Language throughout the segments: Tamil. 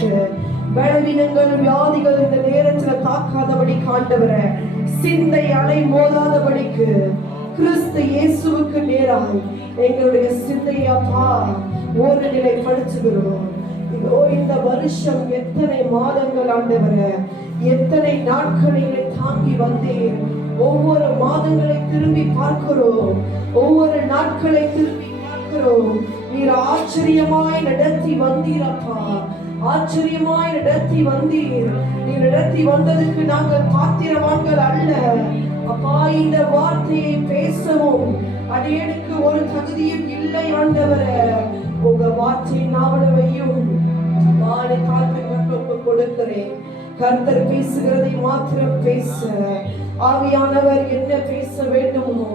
தாக்காதபடிக்கு, பலவீனங்கள் வியாதிகள் இந்த நேரத்தில் தாக்காதபடி காண்டவர, சிந்தை அலை மோதாதபடிக்கு கிறிஸ்து இயேசுவுக்கு நேராய் எங்களுடைய சிந்தையப்பா ஒரு நிலைப்படுத்துகிறோம். இதோ இந்த வருஷம் எத்தனை மாதங்கள் ஆண்டவர, எத்தனை நாட்களை தாங்கி வந்தேன். ஒவ்வொரு மாதங்களை திரும்பி பார்க்கிறோம், ஒவ்வொரு நாட்களை திரும்பி பார்க்கிறோம். நீர் ஆச்சரியமாய் நடத்தி வந்தீரப்பா, ஆச்சரியமாய் நடத்தி வந்தீர். நீ நடத்தி வந்ததுக்கு நாங்கள் பாத்திரவான்கள் அல்ல அப்பா. இந்த வார்த்தையை பேசவும் அடியனுக்கு ஒரு தகுதியும் இல்லை ஆண்டவர. உங்க வார்த்தை நாவலவையும் வாழை காத்து கட்டொப்பு கொடுக்கிறேன். கர்த்தர் பேசுகிறதை மாத்திரம் பேச, ஆவியானவர் என்ன பேச வேண்டுமோ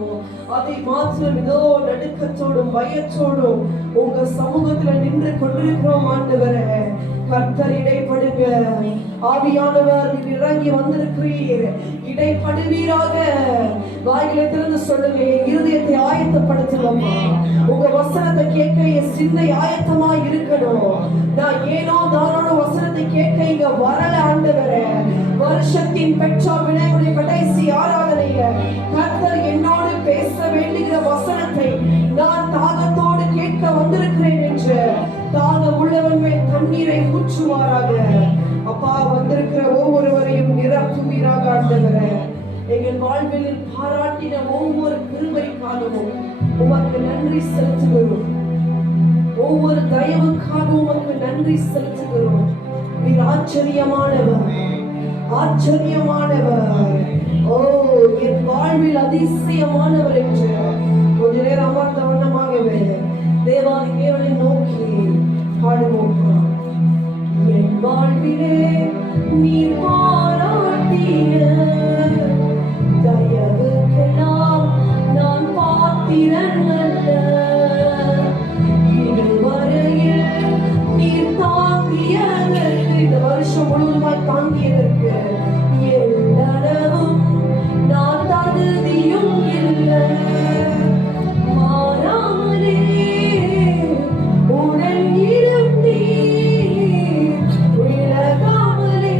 அதை மாத்திரம் இதோ நடுக்கத்தோடும் பயத்தோடும் உங்க சமூகத்துல நின்று கொண்டிருக்கிறோம் ஆண்டவரே. கர்த்தர் இடைப்படுங்க, ஆவியானவர் இறங்கி வந்திருக்கிறீர், இடைப்படுவீராக. வாயிலை திறந்து சொல்லுங்க, என் இருதயத்தை ஆயத்தப்படுத்துவோமா. உங்க வசனத்தை கேட்க என் சிந்தை ஆயத்தமா இருக்கணும். நான் ஏனோ தானோட வசனத்தை கேட்க இங்க வரல ஆண்டவரே. வருஷத்தின் பெற்றோர் வினையுடைய கடைசி ஆராதனையில கர்த்தர் என்னோடு பேச வேண்டுகிற வசனத்தை நான் தாகத்தோடு கேட்க வந்திருக்கிறேன் என்று தாகம் உள்ளவன் மேல் தண்ணீரை ஊற்றுவாராக. அப்பா, வந்திருக்கிற ஒவ்வொருவரையும் நிரப்புவீராக ஆண்டவரே. எங்கள் வாழ்வில் பாராட்டின ஒவ்வொரு கிருபைக்காகவும் உமக்கு நன்றி செலுத்துகிறோம். ஒவ்வொரு தயவுக்காகவும் உமக்கு நன்றி செலுத்துகிறோம். நீர் ஆச்சரியமானவர், ஆச்சரியமானவர். ஓ, என் வாழ்வில் அதிசயமானவர் என்று கொஞ்ச நேரம் அமர்ந்த வண்ணமாகவே தேவாதி தேவனை நோக்கி பாடுவோம். என் வாழ்விலே நீர் பாராட்டின தயவுக்கெல்லாம் நான் பாத்திரன் அல்ல. இதுவரையில் நீர் தாங்கியதற்கு, இந்த வருஷம் முழுவதுமாய் தாங்கியதற்கு எல்லளவும் நான் தகுதியும் இல்லை. மாறாமலே உடன் இருந்தீர், விலகாமலே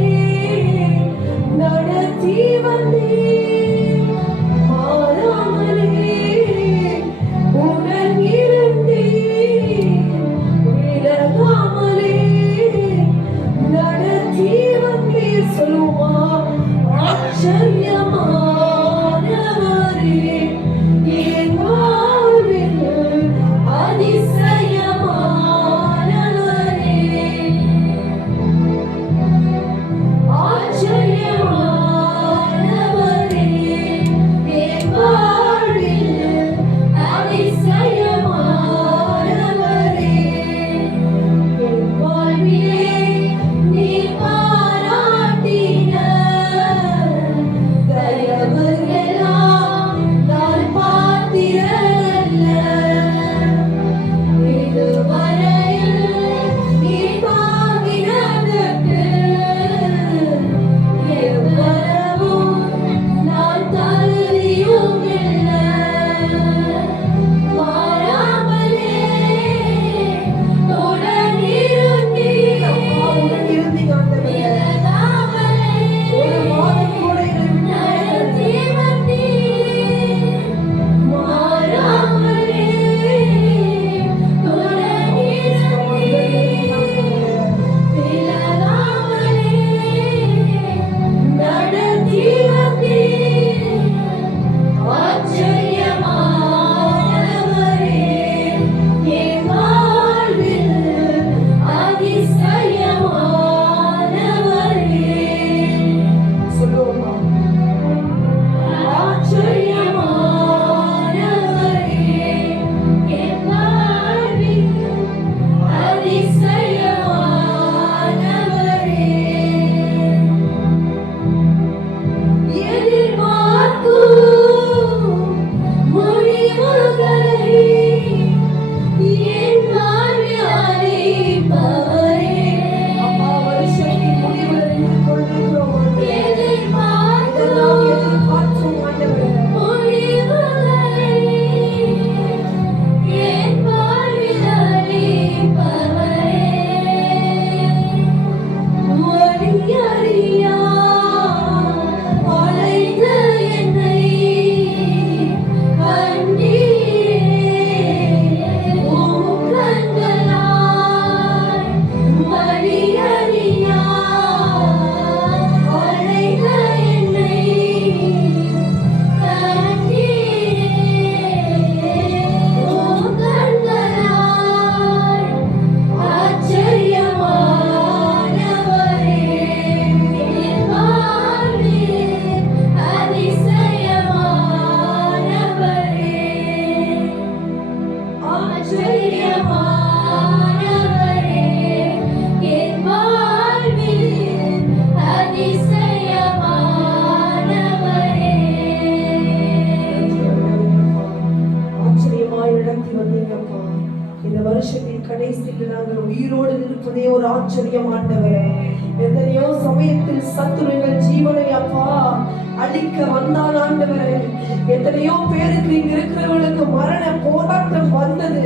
நாங்கள் உயிரோடு இருப்பதே ஒரு ஆச்சரியம் ஆண்டவரே. எத்தனையோ சமயத்தில் சத்துருங்கள் ஜீவனை அப்பா அழிக்க வந்தான் ஆண்டவரே. எத்தனையோ பேருக்கு இங்க இருக்கிறவர்களுக்கு மரண போராட்டம் வந்தது.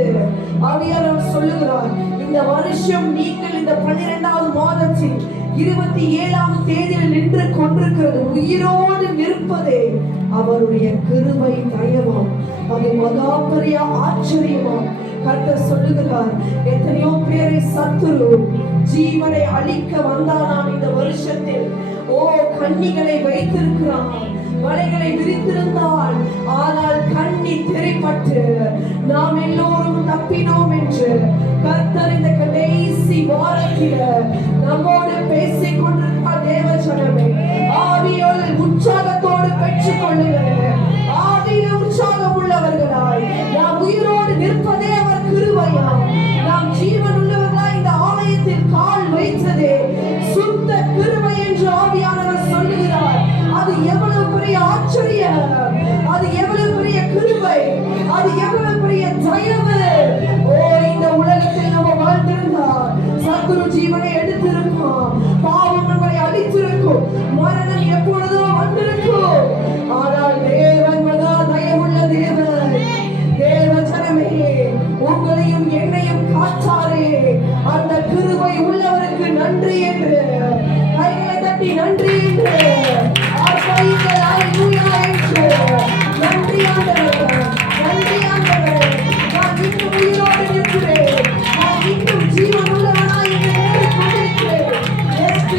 ஆவியானவர் சொல்லுகிறார், இந்த வருஷம் நீங்கள் இந்த 12வது மாதத்தில் 27ஆம் தேதியில் நின்று கொண்டிருக்கிறது. உயிரோடு நிற்பதே அவருடைய கிருபை தயவாம். அது மகா பெரிய ஆச்சரியமாம். கர்த்தர் சொல்லுகிறார், எத்தனையோ பேரை சத்துரு ஜீவனை அழிக்க வந்தானாம் இந்த வருஷத்தில். கண்ணிகளை வைத்திருக்கிறான், வலைகளை விரித்திருந்தால், ஆனால் கண்ணி திரைப்பட்டு நாம் எல்லோரும் தப்பினோம் என்று கர்த்தர் இந்த கடைசி வாரத்தில் நம்மோடு பேசிக் கொண்டிருக்கிறார். தேவ ஜனமே, ஆவியோடு உற்சாகத்தோடு பெற்றுக் கொள்ளுங்கள். ஆவியில் உற்சாகம் உள்ளவர்களாய் நாம் உயிரோடு நிற்பதே அவர் கிருபையாம். நாம் ஜீவன் உள்ளவர்களாய் இந்த ஆலயத்தில் கால் வைத்ததே சுத்த கிருபை என்று ஆவியானவர் சொல்லுகிறார். அது எவ்வளவு பெரிய ஆச்சரியம், அது எவ்வளவு பெரிய கிருபை, அது எவ்வளவு பெரிய தயவு. இந்த உலகத்தில் நம்ம வாழ்ந்திருந்தால் சத்துரு ஜீவனை எடுத்திருப்போம், பாவம் நம்மை அழித்திருக்கும், மரணம் எப்பொழுதோ வந்திருக்கும். ஆனால் தேவன் மகா தயவுள்ள தேவன். தேவ ஜனமே, உங்களையும் என்னையும் காத்தாரே அந்த கிருபை உள்ளவருக்கு நன்றி என்று கைகளை தட்டி நன்றி என்று நன்றி ஆண்டவரே, நன்றி ஆண்டவரே. நான் இன்னும் உயிரோடு இருக்கிறேன், நான் இன்னும் ஜீவன் உள்ளவனாய் கொண்டிருக்கிறேன்.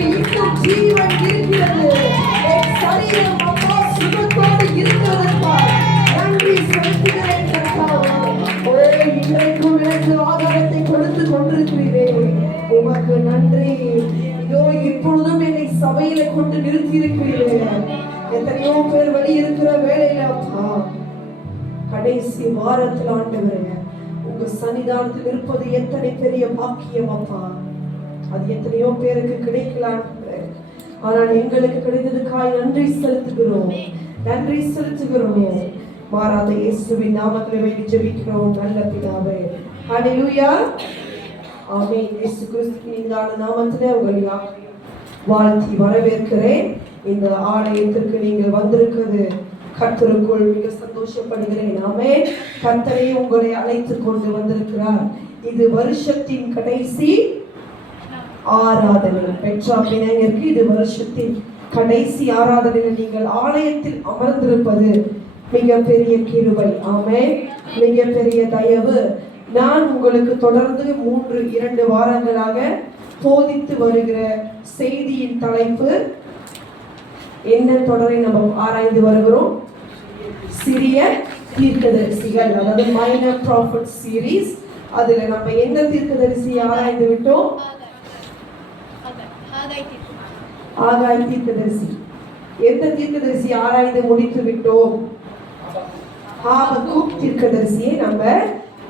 இன்னும் ஜீவன் இருக்கிறது, என் சரீரம் அப்பா சுகத்தோடு இருக்கிறதற்காக நன்றி செலுத்துகிறேன். இன்றைக்கும் எனக்கு ஆதாரத்தை கொடுத்து கொண்டிருக்கிறீரே, உமக்கு நன்றி. இதோ இப்பொழுதும் என்னை சபையில கொண்டு நிறுத்தி இருக்கிறீரே. எத்தனையோ பேர் வழி இருக்கிற வேலையில அப்பா கடைசி வாரத்தில் ஆண்டவரே உங்க சன்னிதானத்தில் இருப்பது எத்தனை பெரிய பாக்கியம் அப்பா. அது எத்தனையோ பேருக்கு கிடைக்கலாம், ஆனால் எங்களுக்கு கிடைத்ததுக்காய் நன்றி செலுத்துகிறோம், நன்றி செலுத்துகிறோம். மாறாத இயேசுவின் நாமத்தில் வேண்டி ஜெபிக்கிறோம் நல்ல பிதாவே. ஹல்லேலூயா, ஆமென். இயேசு கிறிஸ்துவின் நாமத்தில் உங்களை வாழ்த்தி வரவேற்கிறேன். இந்த ஆலயத்திற்கு நீங்கள் வந்திருக்கிறது கர்த்தருக்குள் மிக சந்தோஷப்படுகிறேன். ஆமென். கர்த்தரே உங்களை அழைத்து கொண்டு வந்திருக்கிறார். இது வருஷத்தின் கடைசி ஆராதனை. பெற்றா பிணையருக்கு இது வருஷத்தின் கடைசி ஆராதனையில் நீங்கள் ஆலயத்தில் அமர்ந்திருப்பது மிகப்பெரிய கிருபை. ஆமென். மிகப்பெரிய தயவு. நான் உங்களுக்கு தொடர்ந்து 2 வாரங்களாக போதித்து வருகிற செய்தியின் தலைப்பு என்ன தொடரை நம்ம ஆராய்ந்து வருகிறோம்? சிறிய தீர்க்கதரிசிகள், அதாவது மைனர் ப்ராஃபட் சீரீஸ். அதுல நம்ம எந்த தீர்க்கதரிசி ஆராய்ந்து விட்டோம்? ஆகாய் தீர்க்கதரிசி. எந்த தீர்க்கதரிசி ஆராய்ந்து முடித்து விட்டோம்? ஆபகுக் தீர்க்கதரிசியை நம்ம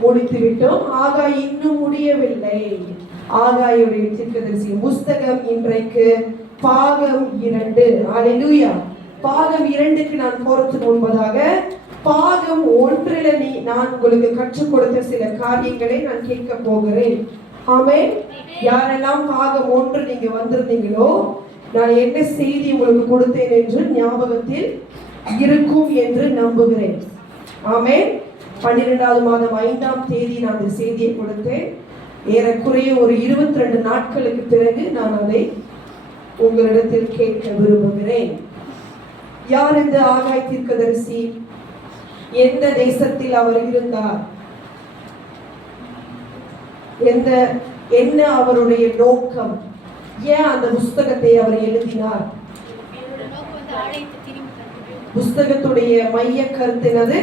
முடித்து விட்டோம். ஆகாய் இன்னும் முடியவில்லை. ஆகாயுடைய தீர்க்கதரிசி புஸ்தகம் இன்றைக்கு பாகம் 2. ஹல்லேலூயா. பாகம் 2க்கு நான் போறதுக்கு முன்பதாக பாகம் 1ல நான் உங்களுக்கு கற்றுக் கொடுத்த சில காரியங்களை நான் கேட்க போகிறேன். ஆமென். யாரெல்லாம் பாகம் 1 நீங்க வந்திருந்தீங்களோ, நான் என்ன செய்தி உங்களுக்கு கொடுத்தேன் என்று ஞாபகத்தில் இருக்கும் என்று நம்புகிறேன். ஆமென். 12வது மாதம் 5ஆம் தேதி நான் இந்த செய்தியை கொடுத்தேன். ஏறக்குறைய ஒரு 22 நாட்களுக்கு பிறகு நான் அதை உங்களிடத்தில் கேட்க விரும்புகிறேன். யார் இந்த ஆகாய் தீர்க்கதரிசி? எந்த தேசத்தில் அவர் இருந்தார்? என்ன அவருடைய நோக்கம்? ஏன் அந்த புஸ்தகத்தை அவர் எழுதினார்? புஸ்தகத்துடைய மைய கருத்தினது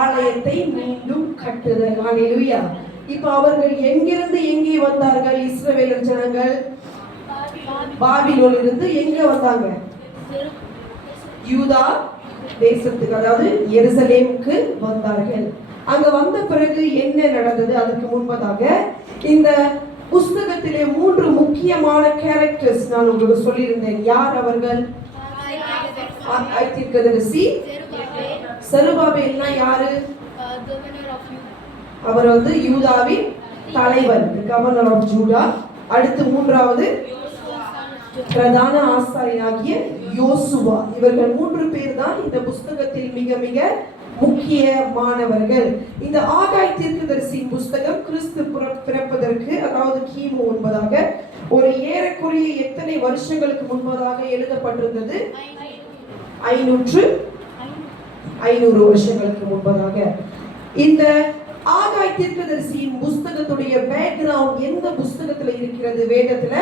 ஆலயத்தை மீண்டும் கட்டுதல். ஹல்லேலூயா. இப்ப அவர்கள் எங்கிருந்து எங்கே வந்தார்கள்? இஸ்ரவேலர் ஜனங்கள் பாபிலோனிலிருந்து எங்க வந்தாங்க? யூதா தேசத்துக்கு, அதாவது எருசலேமுக்கு வந்தார்கள். அங்க வந்த பிறகு என்ன நடந்தது? அதுக்கு முன்பதாக இந்த புஸ்தகத்திலே 3 முக்கியமான கேரக்டர்ஸ் நான் உங்களுக்கு சொல்லியிருந்தேன். யார் அவர்கள்? ஆகாய் தீர்க்கதரிசி. செருபாபேல்னா யாரு? அவர் யூதாவின் தலைவர், கவர்னர் ஆஃப் ஜூடா. அடுத்து மூன்றாவது பிரதான ஆசாரியனாகிய யோசுவா. இவர்கள் 3 பேர் தான் இந்த புஸ்தகத்தில் மிக மிக முக்கியமானவர்கள். இந்த ஆகாய் தீர்க்கதரிசியின் புஸ்தகம் கிறிஸ்து பிறப்பதற்கு, அதாவது கிமு 9 ஒரு ஏறக்குறைய எத்தனை வருஷங்களுக்கு முன்பதாக எழுதப்பட்டிருந்தது? 500 வருஷங்களுக்கு முன்பதாக. இந்த ஆகாய் தீர்க்கதரிசியின் புஸ்தகத்துடைய பேக்ரவுண்ட் எந்த புஸ்தகத்துல இருக்கிறது? வேதத்துல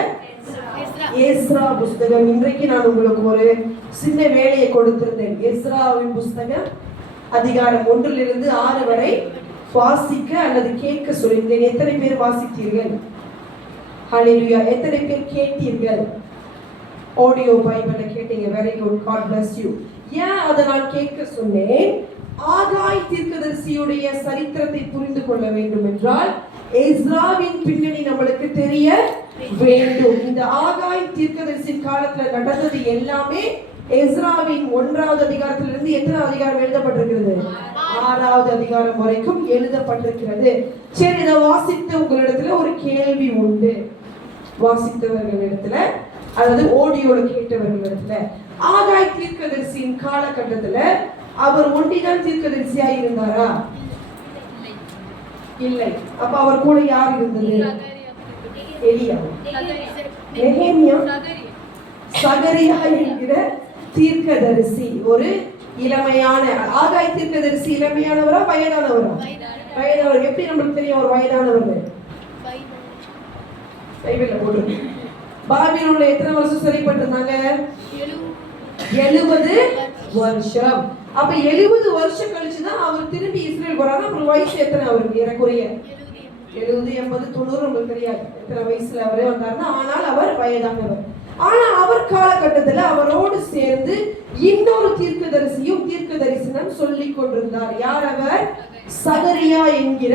எஸ்ரா புஸ்தகம். இன்றைக்கு நான் உங்களுக்கு ஒரு சின்ன வேலையை கொடுத்திருந்தேன். எஸ்ராவின் புஸ்தகம் அதிகாரம் 1 - 6 வரை வாசிக்க அல்லது கேட்க சொல்லியிருந்தேன். எத்தனை பேர் வாசித்தீர்கள்? ஹalleluya. எத்தனை பேர் கேட்டீர்கள்? ஆடியோ பைபிளை கேட்டீங்க. Very good, God bless you. ஏன் அதை நான் கேட்க சொன்னேன்? ஆகாய் தீர்க்கதரிசியுடைய சரித்திரத்தை புரிந்து கொள்ள வேண்டும் என்றால் எஸ்ராவின் பின்னணி நம்மளுக்கு தெரிய வேண்டும். இந்த ஆகாய் தீர்க்கதரிசி காலத்துல நடந்தது எல்லாமே எஸ்ராவின் 1வது அதிகாரத்திலிருந்து எத்தனை அதிகாரம் எழுதப்பட்டிருக்கிறது? 6வது அதிகாரம் வரைக்கும் எழுதப்பட்டிருக்கிறது. சரி, இதை வாசித்த உங்களிடத்துல ஒரு கேள்வி உண்டு. வாசித்தவர்களிடத்துல, அதாவது ஆடியோல கேட்டவர்களிடத்துல, ஆகாய் தீர்க்கதரிசியின் காலகட்டத்துல அவர் ஒண்டிதான் தீர்க்கதரிசியா இருந்தாரா? இல்லை. அப்ப அவர் கூட யார் இருந்தது? எலியா, நெகேமியா, சகரியா என்கிற தீர்க்கதரிசி. ஒரு இளமையான ஆகாய் தீர்க்கதரிசி இளமையானவரா வயதானவரா? வயதானவர். எப்படி நம்மளுக்கு தெரியும் ஒரு வயதானவர்? பைபிள்ல போட்டு. பாபிலோன்ல எத்தனை வருஷம் சிறைப்பட்டிருந்தாங்க? 70 வருஷம். அப்ப 70 வருஷம் கழிச்சுதான் அவர் திரும்பி இஸ்ரேல் போறாரு. அப்புறம் வயசு எத்தனை அவருக்கு? ஏறக்குறைய 70, 80, 90 நமக்கு தெரியாது எத்தனை வயசுல அவரே வந்தாருன்னா. ஆனால் அவர் வயதானவர். ஆனா அவர் காலகட்டத்துல அவரோடு சேர்ந்து இன்னொரு தீர்க்கதரிசியும் தீர்க்கதரிசனம் சொல்லிக் கொண்டிருந்தார். யார் அவர்? சகரியா என்கிற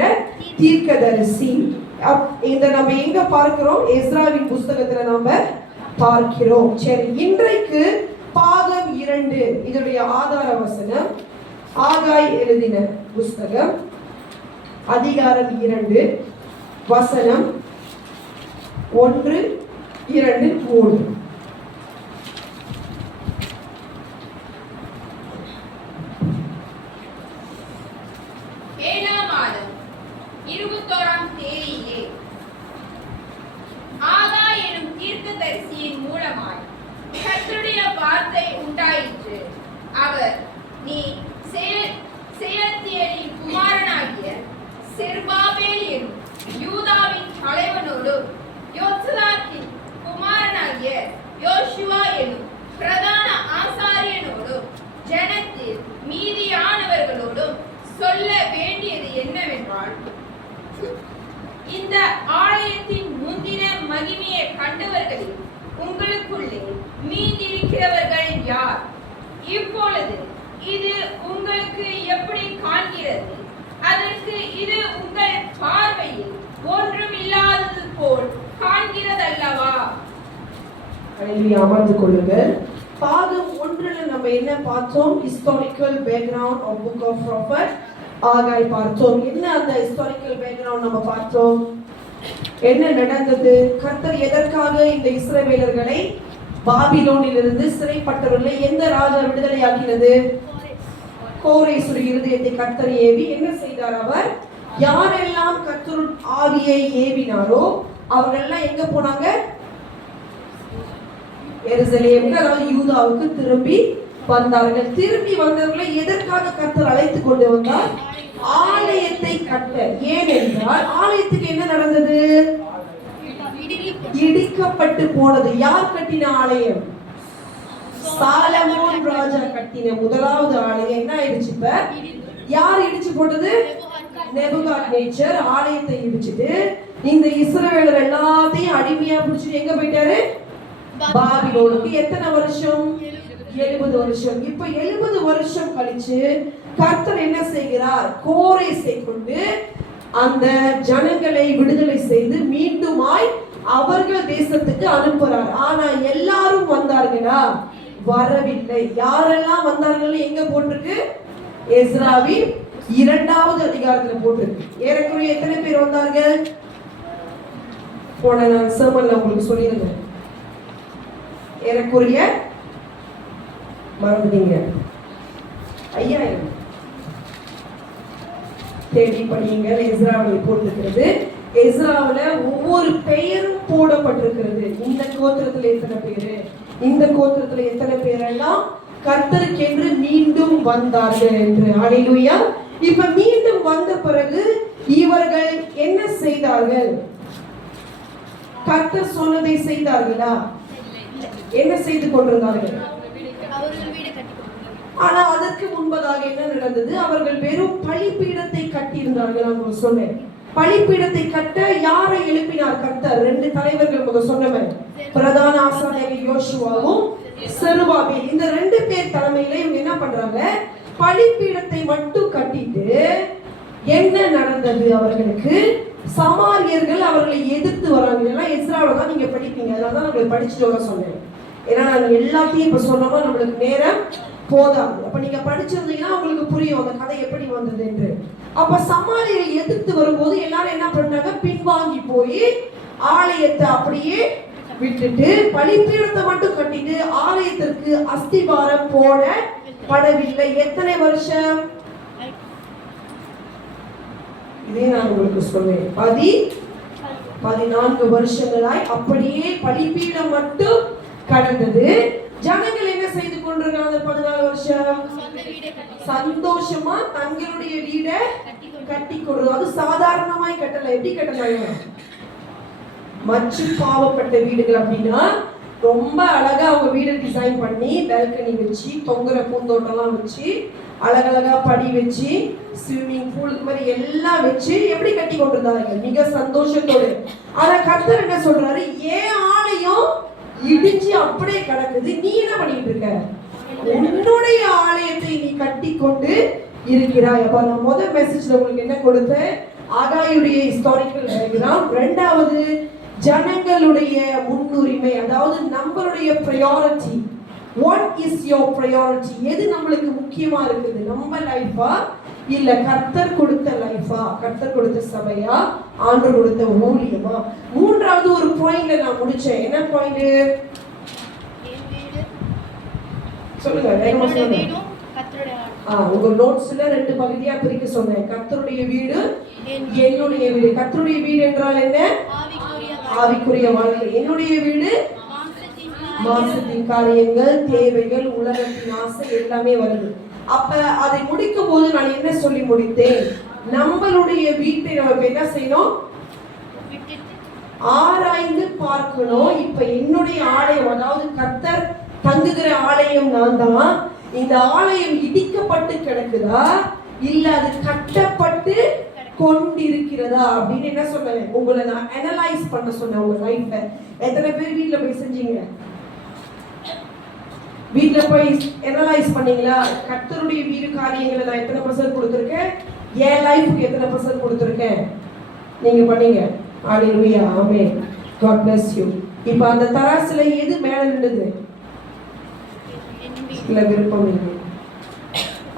தீர்க்கதரிசி. இந்த நம்ம எங்க பார்க்கிறோம்? எஸ்ராவின் புஸ்தகத்துல நாம பார்க்கிறோம். சரி, இன்றைக்கு பாகம் 2 இதனுடைய ஆதார வசனம் ஆகாய் எழுதின புஸ்தகம் அதிகாரம் 2 வசனம் 1, 2, 3. ஏழாம் மாதம் 21ஆம் தேதியிலே ஆகாய் எனும் தீர்க்கதரிசியின் மூலமாய் கர்த்தருடைய வார்த்தை உண்டாயிற்று. அவர், நீ செயல்தியேலின் குமாரனாகிய செருபாபேல் எனும் யூதாவின் தலைவனோடும் யோசதாக்கின் குமாரனாகிய யோசுவா எனும் பிரதான ஆசாரியனோடும் ஜனத்தில் மீதியானவர்களோடும் சொல்ல வேண்டியது என்னவென்றால், இந்த ஆலயத்தின் முந்தின மகிமையை கண்டவர்களில் உங்களுக்குள்ளே மீதிருக்கிறவர்கள் யார்? இப்பொழுது இது உங்களுக்கு எப்படி காண்கிறது? அதற்கு இது உங்கள் பார்வையில் ஒன்றும் இல்லாதது போல் காண்கிறதல்லவா? அமர்ந்து கொள்ளுங்கள். பாகம் 1ல நம்ம என்ன பார்த்தோம்? Historical background of book of prophet Haggai பார்த்தோம். என்ன அந்த ஹிஸ்டாரிக்கல் பேக்ரவுண்ட் நம்ம பார்த்தோம்? என்ன நடந்தது? கர்த்தர் எதற்காக இந்த இஸ்ரவேலர்களை பாபிலோனிலிருந்து சிறைப்பட்டவர்களை எந்த ராஜா விடுதலையாக்கினது? கோரேசுடைய இருதயத்தை கர்த்தர் ஏவி என்ன செய்தார்? அவர் யாரெல்லாம் கர்த்தர் ஆவியை ஏவினாரோ அவர்கள்லாம் எங்க போனாங்க? எருசலேமுக்கு, அதாவது யூதாவுக்கு திரும்பி வந்தார்கள். திரும்பி வந்தவர்களை எதற்காக கர்த்தர் அழைத்து கொண்டு வந்தார்? ஆலயத்தை கட்ட. ஏனென்றால் ஆலயத்துக்கு என்ன நடந்தது? இடிக்கப்பட்டு போனது. யார் கட்டின ஆலயம்? சாலமோன் ராஜா கட்டின முதலாவது ஆலயம் என்ன ஆயிடுச்சு? இப்ப யார் இடிச்சு போட்டது? நேபுகாத்நேச்சர் ஆலயத்தை இடிச்சிட்டு இந்த இஸ்ரவேலர் எல்லாத்தையும் அடிமையா பிடிச்சிட்டு எங்க போயிட்டாரு? பாபிலோனுக்கு. எத்தனை வருஷம்? 70 வருஷம். இப்ப 70 வருஷம் கழிச்சு கர்த்தர் என்ன செய்கிறார்? கோரேசை கொண்டு அந்த ஜனங்களை விடுதலை செய்து மீண்டுமாய் அவர்கள் தேசத்துக்கு அனுப்புறார். ஆனா எல்லாரும் வந்தார்களா? வரவில்லை. யாரெல்லாம் வந்தார்கள் எங்க போட்டிருக்கு? எஸ்ராவின் 2வது அதிகாரத்துல போட்டிருக்கு. ஏறக்குறைய எத்தனை பேர் வந்தார்கள்? போன நான் sermonல உங்களுக்கு சொல்லியிருந்தேன். ஏறக்குறைய மறந்துட்டீங்க. 5000 தேடி படியுங்கள். எஸ்ராவில் போட்டிருக்கிறது. எஸ்ராவில் ஒவ்வொரு பெயரும் போடப்பட்டிருக்கிறது. இந்த கோத்திரத்தில் எத்தனை பேரு, இந்த கோத்திரத்தில் எத்தனை பேரெல்லாம் கர்த்தருக்கென்று மீண்டும் வந்தார்கள் என்று. ஹல்லேலூயா. இப்ப மீண்டும் வந்த பிறகு இவர்கள் என்ன செய்தார்கள்? கர்த்தர் சொன்னதை செய்தார்களா? என்ன செய்து கொண்டிருந்தார்கள்? ஆனா அதற்கு முன்பதாக என்ன நடந்தது? அவர்கள் வெறும் பலிபீடத்தை கட்டியிருந்தார்கள். நான் சொன்னேன், பலிபீடத்தை கட்ட யாரை எழுப்பினார் கர்த்தர்? 2 தலைவர்கள் சொன்னவன், பிரதான ஆசாரியர் யோசுவாவும் செருபாபேல். இந்த 2 பேர் தலைமையில இவங்க என்ன பண்றாங்க? பலிபீடத்தை மட்டும் கட்டிட்டு என்ன நடந்தது அவர்களுக்கு? சமாரியர்கள் அவர்களை எதிர்த்து வராங்க. இதெல்லாம் எஸ்ராவில் தான் நீங்க படிப்பீங்க. அதனால தான் நம்மளுக்கு படிச்சுட்டு வர சொன்னேன். ஏன்னா நாங்கள் எல்லாத்தையும் இப்ப சொன்னோமா நம்மளுக்கு நேரம் போதாது. அப்ப நீங்க படிச்சிருந்தீங்கன்னா உங்களுக்கு புரியும் அந்த கதை எப்படி வந்தது என்று. அப்ப சமாரியரை எதிர்த்து வரும்போது எல்லாரும் என்ன பண்ணாங்க? பின்வாங்கி போய் ஆலயத்தை அப்படியே விட்டுட்டு பலிபீடத்தை மட்டும் கட்டிட்டு ஆலயத்திற்கு அஸ்திபாரம் போடப்படவில்லை. எத்தனை வருஷம்? இதே நான் உங்களுக்கு சொன்னேன், 14 வருஷங்களாய் அப்படியே பலிபீடம் மட்டும் கடந்தது. ஜனங்கள் என்ன செய்து கொண்டிருக்காங்க? 14 வருஷம் சந்தோஷமா தங்களுடைய வீடை கட்டி கொண்டு, அது சாதாரணமாய் கட்டல. எப்படி கட்டினாங்க? மச்சு பாவப்பட்ட வீடுகள் அப்படின்னா ரொம்ப அழகா அவங்க வீடு டிசைன் பண்ணி பால்கனி வச்சு தொங்குற பூந்தோட்டம்லாம் வச்சு அழகழகா படி வச்சு ஸ்விம்மிங் பூல் மாதிரி எல்லாம் வச்சு எப்படி கட்டி கொண்டிருந்தாங்க மிக சந்தோஷத்தோடு. ஆனா கர்த்தர் என்ன சொல்றாரு? ஏன் ஆலயம் இடிஞ்சு அப்படியே கிடக்குது, நீ என்ன பண்ணிட்டு இருக்க? உன்னுடைய ஆலயத்தை நீ கட்டி கொண்டு இருக்கிறாய். அப்ப நான் முதல் மெசேஜ்ல உங்களுக்கு என்ன கொடுத்தேன்? ஆகாயுடைய ஹிஸ்டாரிக்கல் டயகிராம். 2வது ஜனங்களுடைய முன்னுரிமை, அதாவது நம்மளுடைய priority. What is your priority? எது நம்மளுக்கு முக்கியமா இருக்குது? நம்ம லைஃபா இல்ல கர்த்தர் கொடுத்த லைஃபா, கர்த்தர் கொடுத்த சபையா, ஆண்டவர் கொடுத்த ஊழியமா? 3வது ஒரு பாயிண்ட்ல நான் முடிச்சேன். என்ன பாயிண்ட் சொல்லுங்க, வேகமா சொல்லுங்க. உங்க நோட்ஸ்ல 2 பகுதியா பிரிக்க சொன்னேன். கர்த்தருடைய வீடு, என்னுடைய வீடு. கர்த்தருடைய வீடு என்றால் என்ன? ஆவிக்குரிய வாழ்க்கை. என்னுடைய வீடு மாம்சத்தின் காரியங்கள், தேவைகள், உலகத்தின் ஆசை எல்லாமே வருது. அப்ப அதை முடிக்கும் போது நான் என்ன சொல்லி முடித்தேன்? நம்மளுடைய வீட்டை நம்ம என்ன செய்யணும்? ஆராய்ந்து பார்க்கணும். இப்ப என்னுடைய ஆலயம், அதாவது கர்த்தர் தங்குகிற ஆலயம் நான் தான். இந்த ஆலயம் இடிக்கப்பட்டு கிடக்குதா இல்ல அது கட்டப்பட்டு கொண்டிருக்கிறதா அப்படின்னு என்ன சொன்னேன்? உங்களை நான் அனலைஸ் பண்ண சொன்னேன். உங்க லைஃப்பை எத்தனை பேர் வீட்டுல போய் செஞ்சீங்க? வீட்டுல போய் அனலைஸ் பண்ணீங்களா? கர்த்தருடைய வீடு காரியங்களை நான் எத்தனை % கொடுத்துருக்கேன், என் லைஃபுக்கு எத்தனை % கொடுத்துருக்கேன்? நீங்க பண்ணீங்க. ஹல்லேலூயா, ஆமென், God bless you. இப்ப அந்த தராசுல எது மேல நின்னுது? இல்ல விருப்பம் இல்லை.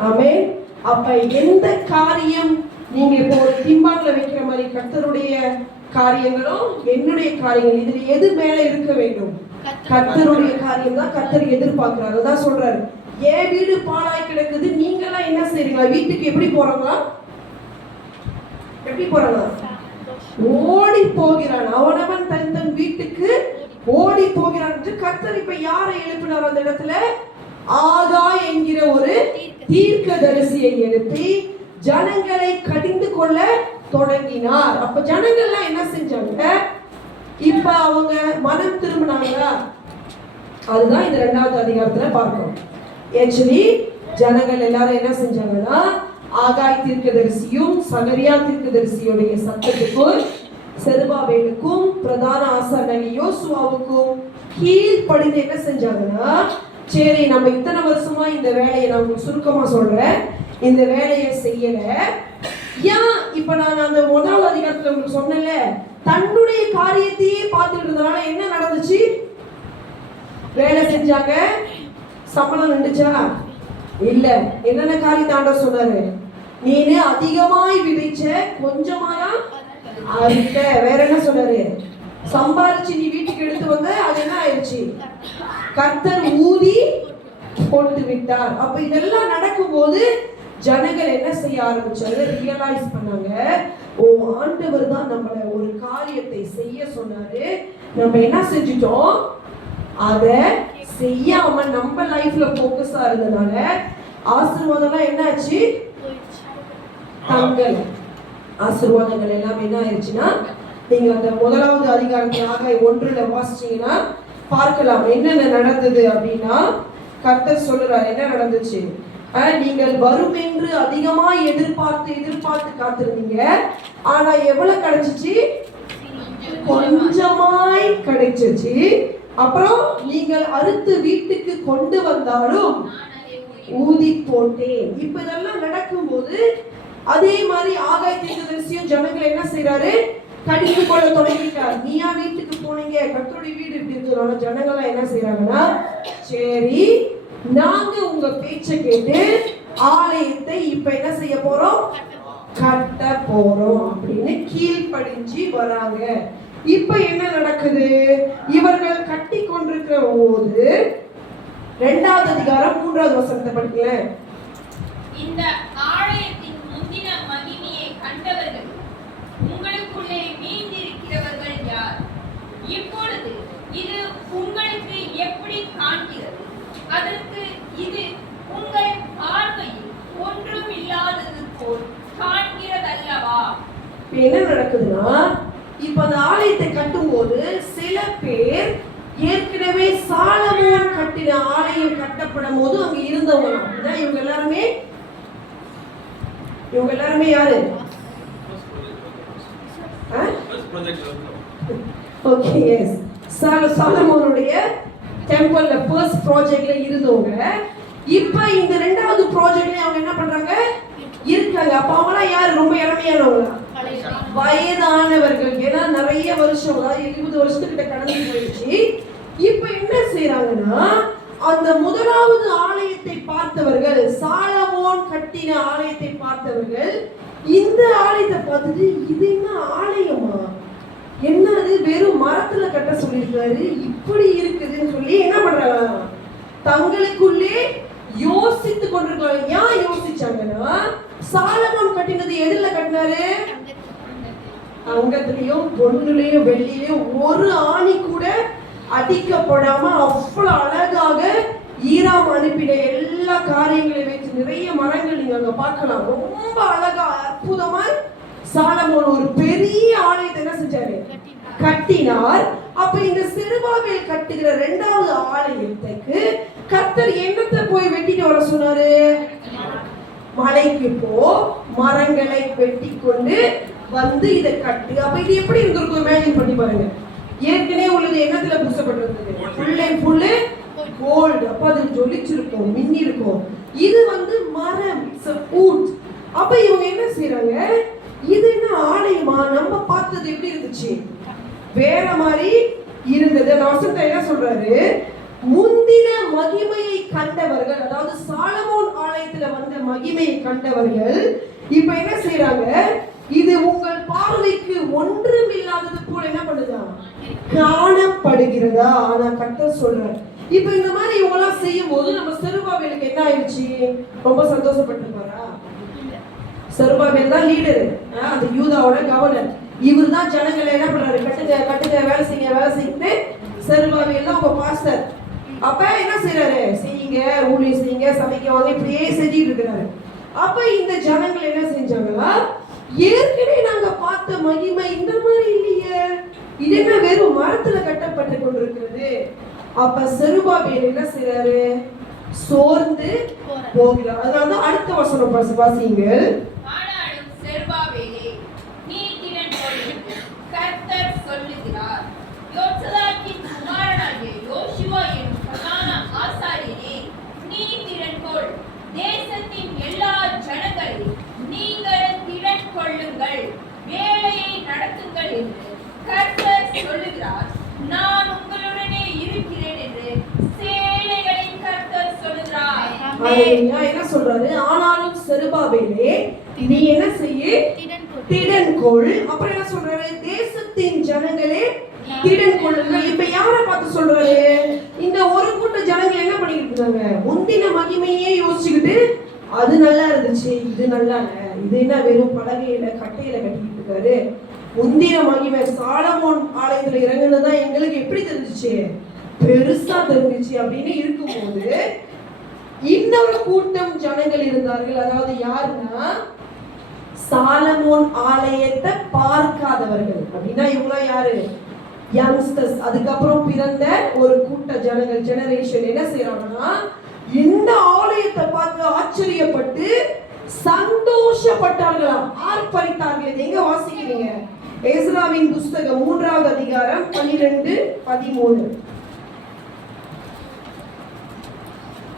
ஆமென். அப்ப எந்த காரியம் நீங்க இப்போ ஒரு திம்பான்ல வைக்கிற மாதிரி கர்த்தருடைய காரியங்களும் என்னுடைய காரியங்கள், இதுல எது மேல இருக்க வேண்டும்? கர்த்தருடைய காரியம் தான் கர்த்தர் எதிர்பார்க்கிறாரு. அதான் சொல்றாரு, என் வீடு பாழாய் கிடக்குது, நீங்க எல்லாம் என்ன செய்றீங்களா? வீட்டுக்கு எப்படி போறாங்களா? எப்படி போறாங்க? ஓடி போகிறான். அவனவன் தன் தன் வீட்டுக்கு ஓடி போகிறான் என்று கர்த்தர் இப்ப யாரை எழுப்பினார் அந்த இடத்துல? ஆகாய் என்கிற ஒரு தீர்க்கதரிசியை எழுப்பி ஜனங்களை கடிந்து கொள்ள தொடங்கினார். அப்ப ஜனங்கள்லாம் என்ன செஞ்சாங்க? இப்ப அவங்க மனம் திரும்பினாங்களா? அதுதான் இந்த 2வது அதிகாரத்துல பார்க்கிறோம். ஆக்சுவலி ஜனங்கள் எல்லாரும் என்ன செஞ்சாங்கன்னா, ஆகாய் தீர்க்கதரிசியும் சகரியா தீர்க்கதரிசியுடைய சத்தத்துக்கும் செருபாபேலுக்கும் பிரதான ஆசாரியர் யோசுவாவுக்கும் கீழ்ப்படிந்து என்ன செஞ்சாங்கன்னா, சரி நம்ம இத்தனை வருஷமா இந்த வேலையை, நான் சுருக்கமா சொல்றேன், இந்த வேலையை செய்யல. ஏன் இப்ப நான் அந்த 1வது அதிகாரத்துல உங்களுக்கு சொன்னேன்ல, தன்னுடைய காரியத்தையே பார்த்துட்டு இருந்தனால என்ன நடந்துச்சு? வேலை செஞ்சாங்க, சம்பளம் நின்றுச்சா? இல்ல. என்னென்ன காரியத்தை ஆண்டவர் சொன்னாரு? நீனு அதிகமாய் விதைச்ச, கொஞ்சமாயா அறுத்த. வேற என்ன சொன்னாரு? சம்பாரிச்சு நீ வீட்டுக்கு எடுத்து வந்த அது என்ன ஆயிடுச்சு? கர்த்தர் ஊதி போட்டு விட்டார். அப்ப இதெல்லாம் நடக்கும்போது ஜனங்கள் என்ன செய்ய ஆரம்பிச்சாங்க? ரியலைஸ் பண்ணாங்க, ஓ ஆண்டவர் தான் நம்மள ஒரு காரியத்தை செய்ய சொன்னாரு, நம்ம என்ன செஞ்சிட்டோம்? அத செய்யாம நம்ம லைஃப்ல போக்கஸா இருந்தனால ஆசீர்வாதம்லாம் என்ன ஆச்சு? தங்கல. ஆசீர்வாதங்கள் எல்லாம் என்ன ஆயிடுச்சுன்னா, நீங்க அந்த 1வது அதிகாரத்தில் ஆகாய் 1ல வாசிச்சீங்கன்னா பார்க்கலாம் என்னென்ன நடந்தது அப்படின்னா, கர்த்தர் சொல்றார் என்ன நடந்துச்சு. நீங்கள் வரும் என்று அதிகமா எதிர்பார்த்து காத்திருந்தீங்க, ஆனா எவ்வளவு கிடைச்சிச்சு? கொஞ்சமாய் கிடைச்சிச்சு. அப்புறம் நீங்கள் அறுத்து வீட்டுக்கு கொண்டு வந்தாலும் ஊதி போட்டேன். இப்ப இதெல்லாம் நடக்கும்போது அதே மாதிரி ஆகாய் தீர்க்கதரிசியும் ஜனங்கள் என்ன செய்யறாரு? கடிந்து கொள்ள தொடங்கிட்டார். நீயா வீட்டுக்கு போனீங்க, கர்த்தருடைய வீடு இப்படி இருக்கிறோம். ஜனங்கள்லாம் என்ன செய்யறாங்கன்னா, சரி நாங்க உங்க பேச்ச கேட்டு ஆலயத்தை இப்ப என்ன செய்ய போறோம்? கட்ட போறோம் அப்படின்னு கீழ்ப்படிஞ்சு வராங்க. இப்ப என்ன நடக்குது? இவர்கள் கட்டி கொண்டிருக்கிற போது 2வது அதிகாரம் 3வது வசனத்தை படிக்கல. இந்த ஆலயத்தின் முந்தின மகிமையை கண்டவர்கள் உங்களுக்குள்ளே மீந்திருக்கிறவர்கள் யார்? இப்பொழுது இது உங்களுக்கு எப்படி காண்கிறது? அதற்கு இது உங்கள் பார்வையில் ஒன்றும் இல்லாதது போல் காண்கிறதல்லவா? என்ன நடக்குதுன்னா, இப்ப அந்த ஆலயத்தை கட்டும் போது சில பேர் ஏற்கனவே சாலமோன் கட்டின ஆலயம் கட்டப்படும் போது அங்க இருந்தவங்க. இவங்க எல்லாருமே யாரு? ஓகே, எஸ், சாலமோனுடைய டெம்பிள்ல ஃபர்ஸ்ட் ப்ராஜெக்ட்ல இருந்தவங்க. இப்ப இந்த 2வது ப்ராஜெக்ட்ல அவங்க என்ன பண்றாங்க? இருக்காங்க. அப்ப அவங்கலாம் யாரு? ரொம்ப இளமையானவங்க, வயதானவர்கள். ஏன்னா நிறைய வருஷம், அதாவது 70 வருஷத்துக்கிட்ட கடந்து போயிடுச்சு. இப்ப என்ன செய்யறாங்கன்னா, அந்த 1வது ஆலயத்தை பார்த்தவர்கள், சாலமோன் கட்டின ஆலயத்தை பார்த்தவர்கள் இந்த ஆலயத்தை பார்த்துட்டு, இது என்ன ஆலயமா, என்ன அது வெறும் மரத்துல கட்ட சொல்லியிருக்காரு, இப்படி இருக்குதுன்னு சொல்லி என்ன பண்றாங்க? தங்களுக்குள்ளே யோசித்து கொண்டிருக்காங்க. ஏன் யோசிச்சாங்கன்னா, சாலமோன் கட்டினது எதுல கட்டினாரு? தங்கத்திலையும் பொண்ணுலையும் வெள்ளிலையும் ஒரு ஆணி கூட அடிக்கப்படாம அவ்வளவு அழகாக ஈராம் அனுப்பின எல்லா காரியங்களையும் வச்சு நிறைய மரங்கள் நீங்க அங்க பார்க்கலாம். ரொம்ப அழகா அற்புதமா சாலமோன் ஒரு பெரிய ஆலயத்தை என்ன செஞ்சாரு? கட்டினார். அப்ப இந்த செருபாபேல் கட்டுகிற 2வது ஆலயத்துக்கு கர்த்தர் என்னத்தை போய் வெட்டிட்டு வர சொன்னாரு? மலைக்கு போ, மரங்களை வெட்டி கொண்டு வந்து இதை கட்டு. அப்ப இது எப்படி இருந்திருக்கும்? இமேஜின் பண்ணி பாருங்க. ஏற்கனவே உள்ளது என்னத்துல பூசப்பட்டிருந்தது? Full and full gold. அப்ப அது ஜொலிச்சிருக்கும், மின்னி இருக்கும். இது வந்து மரம், wood. அப்ப இவங்க என்ன செய்யறாங்க? இது என்ன ஆலயமா? நம்ம பார்த்தது எப்படி இருந்துச்சு? வேற மாதிரி இருந்தது. வசனத்தை என்ன சொல்றாரு? முந்தின மகிமையை கண்டவர்கள், அதாவது சாலமோன் ஆலயத்துல வந்த மகிமையை கண்டவர்கள் இப்ப என்ன செய்யறாங்க? இது உங்கள் பார்வைக்கு ஒன்றும் இல்லாதது போல என்ன பண்ணுதா? காணப்படுகிறதா? ஆனா கர்த்தர் சொல்றார், இப்ப இந்த மாதிரி இவங்க எல்லாம் செய்யும் போது நம்ம செருபாபேலுக்கு என்ன ஆயிடுச்சு? ரொம்ப சந்தோஷப்பட்டிருப்பாரா? செருபாபேல் தான் லீடர், அந்த யூதாவோட கவர்னர். இவர் தான் ஜனங்களை என்ன பண்றாரு? கட்டுங்க, வேலை செய்யுங்க. செருபாபேல் தான் உங்க பாஸ்டர். அப்ப என்ன செய்யறாரு? செய்யுங்க, ஊழியம் செய்யுங்க, சமைக்க வாங்க, இப்படியே செஞ்சிட்டு இருக்கிறாரு. அப்ப இந்த ஜனங்கள் என்ன செஞ்சாங்களா? ஏற்கனவே நாங்க பார்த்த மகிமை இந்த மாதிரி இல்லையே, இது என்ன வெறும் மரத்துல கட்டப்பட்டு கொண்டிருக்கிறது. அப்ப செருபாபேல் என்ன செய்யறாரு? சோர்ந்து போகிறார். அதனால அடுத்த வசனம் வாசிங்க. ஆனாலும் செருபாபேலே, நீ திடன் கொள், கர்த்தர் சொல்லுகிறார். யோசதாக்கின் குமாரனாகிய யோசுவா என்னும் பிரதான ஆசாரியனே, நீ திடன் கொள். தேசத்தின் எல்லா ஜனங்களே, நீங்கள் திடன் கொள்ளுங்கள், வேலையை நடத்துங்கள் என்று கர்த்தர் சொல்லுகிறார். நான் உங்களுடனே இருக்கிறேன் என்று சேனைகளின் கர்த்தர் சொல்லுகிறார். என்ன சொல்றாரு? ஆனாலும் செருபாபேலே, நீ என்ன செய்ய? திடன் கொள். அப்புறம் என்ன சொல்றாரு? தேசத்தின் ஜனங்களே, திருடன் கொள்ளுங்கள். இப்ப யாரை பார்த்து சொல்றாரு? இந்த ஒரு கூட்ட ஜனங்கள் என்ன பண்ணிக்கிட்டு இருந்தாங்க? முந்தின மகிமையே யோசிச்சுக்கிட்டு அது நல்லா இருந்துச்சு, இது நல்லா இல்ல, இது என்ன வெறும் பலகையில கட்டையில கட்டிக்கிட்டு இருக்காரு. முந்தின மகிமை சாலமோன் ஆலயத்துல இறங்குனதுதான் எங்களுக்கு எப்படி தெரிஞ்சிச்சு? பெருசா தெரிஞ்சிச்சு அப்படின்னு இருக்கும்போது இன்னொரு கூட்டம் ஜனங்கள் இருந்தார்கள். அதாவது யாருன்னா சாலமோன் ஆலயத்தை பார்க்காதவர்கள். அப்படின்னா இவங்க யாரு? யங்ஸ்டர்ஸ். அதுக்கப்புறம் பிறந்த ஒரு கூட்ட ஜனங்கள், ஜெனரேஷன் என்ன செய்யறாங்கன்னா இந்த ஆலயத்தை பார்த்து ஆச்சரியப்பட்டு சந்தோஷப்பட்டார்களாம், ஆர்ப்பரித்தார்கள். இது எங்க வாசிக்கிறீங்க? எஸ்ராவின் புஸ்தகம் 3வது அதிகாரம் 12, 13.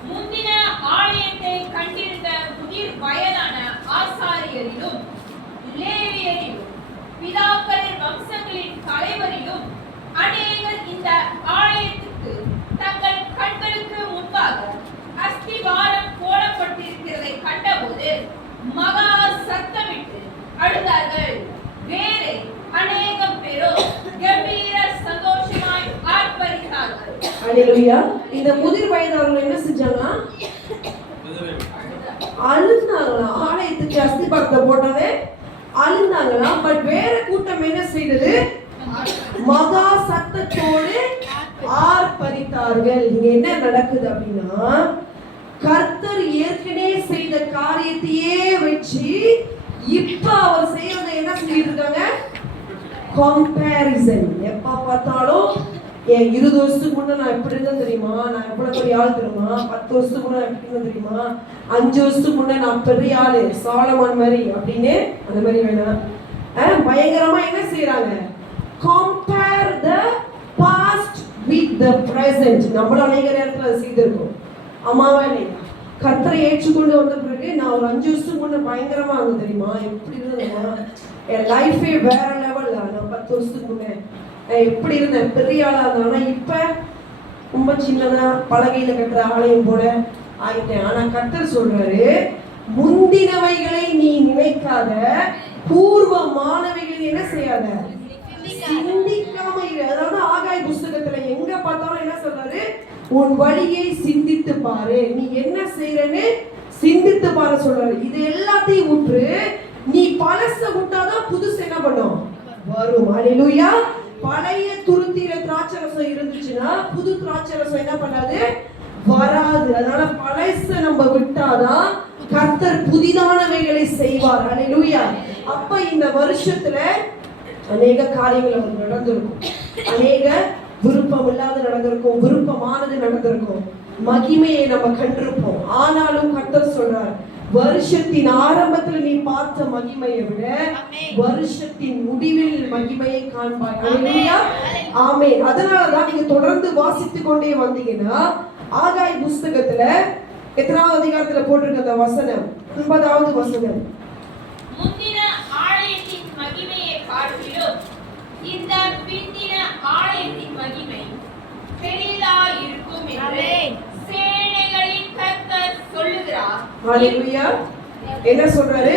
முந்தின ஆலயத்தை கண்டிருந்த முதிர் வயதான ஆசாரியரிலும் லேவியரிலும் பிதாக்களின் வம்சங்களின் தலைவரிலும் அநேகர் இந்த ஆலயத்துக்கு தங்கள் கண்களுக்கு முன்பாக அஸ்திவாரம் போடப்பட்டிருக்கிறதை கண்டபோது மகா சத்தமிட்டு அழுதார்கள். வேறு அநேகம் பேரோ கம்பீர சந்தோஷமாய் ஆர்ப்பரித்தார்கள். அல்லேலூயா. இந்த முதிர் வயதானவர்கள் என்ன செஞ்சாங்கன்னா அழுந்தாங்களாம். ஆலயத்துக்கு அஸ்திபாரத்தை போட்டவே அழுந்தாங்களாம். பட் வேற கூட்டம் என்ன செய்தது? மகா சத்தத்தோடு ஆர்ப்பரித்தார்கள். இங்க என்ன நடக்குது அப்படின்னா, கர்த்தர் ஏற்கனவே செய்த காரியத்தையே வச்சு இப்ப அவர் செய்யறதை என்ன செஞ்சிட்டு இருக்காங்க? கம்பேரிசன். எப்ப பார்த்தாலும் 20 வருஷத்துக்கு முன்ன நான் எப்படி இருந்தேன் தெரியுமா, நான் எவ்வளவு பெரிய ஆள் தெரியுமா, 10 வருஷத்துக்கு முன்ன எப்படி இருந்தேன் தெரியுமா, 5 வருஷத்துக்கு முன்ன நான் பெரிய ஆளு, சாலமன் மாதிரி அப்படின்னு அந்த மாதிரி வேணாம். பயங்கரமா என்ன செய்யறாங்க? Compare the past with the present. நம்மளும் அநேக நேரத்தில் அதை செய்திருக்கோம். அம்மாவா இல்லையா? கர்த்தரை ஏற்றுக்கொண்டு வந்த பிறகு நான் ஒரு 5 வருஷத்துக்கு முன்ன பயங்கரமா இருந்தது தெரியுமா, எப்படி இருந்ததுமா, என் லைஃபே வேற லெவல். நான் 10 வருஷத்துக்கு முன்ன எப்படி இருந்தேன், பெரிய ஆளா இருந்தேன். இப்ப ரொம்ப சின்னதா பலகையில கட்டுற ஆலயம் போல ஆயிட்டேன். ஆனா கர்த்தர் சொல்றாரு, முந்தினவைகளை நீ நினைக்காத, பூர்வமானவைகளை என்ன செய்யாத, சிந்திக்காம இரு. அதாவது ஆகாய் புஸ்தகத்துல எங்க பார்த்தாலும் என்ன சொல்றாரு? உன் வழியை சிந்தித்து பாரு, நீ என்ன செய்யறன்னு சிந்தித்து பாரு சொல்றாரு. இது எல்லாத்தையும் விட்டு நீ பழச விட்டாதான் புதுசு என்ன பண்ணும்? வரும். அல்லேலூயா. பழைய துருத்தியில திராட்சரசம் இருந்துச்சுன்னா புது திராட்சரசம் என்ன பண்ணாது? வராது. அதனால பழச நம்ம விட்டாதான் கர்த்தர் புதிதானவைகளை செய்வார். அல்லேலூயா. அப்ப இந்த வருஷத்துல அநேக காரியங்கள் நமக்கு நடந்திருக்கும், அநேக விருப்பம் இல்லாத நடந்திருக்கும், விருப்பமானது நடந்திருக்கும், மகிமையை நம்ம கண்டிருப்போம். ஆனாலும் கர்த்தர் சொல்றார், வருஷத்தின் ஆரம்பத்தில் நீ பார்த்த மகிமையை விட வருஷத்தின் முடிவில் மகிமையை காண்பாய். அல்லேலூயா. ஆமென். அதனாலதான் நீங்க தொடர்ந்து வாசித்து கொண்டே வந்தீங்கன்னா ஆகாய் புஸ்தகத்துல எத்தனாவது அதிகாரத்துல போட்டிருக்க அந்த வசனம்? 9வது வசனம். முந்தின ஆலயத்தின் மகிமையை பார்க்கிறோம், இந்த பிந்தின ஆலயத்தின் மகிமை பெரிதாய் இருக்கும் என்று சேனைகளின் கர்த்தர் சொல்லுகிறார். ஹalleluya. என்ன சொல்றாரு?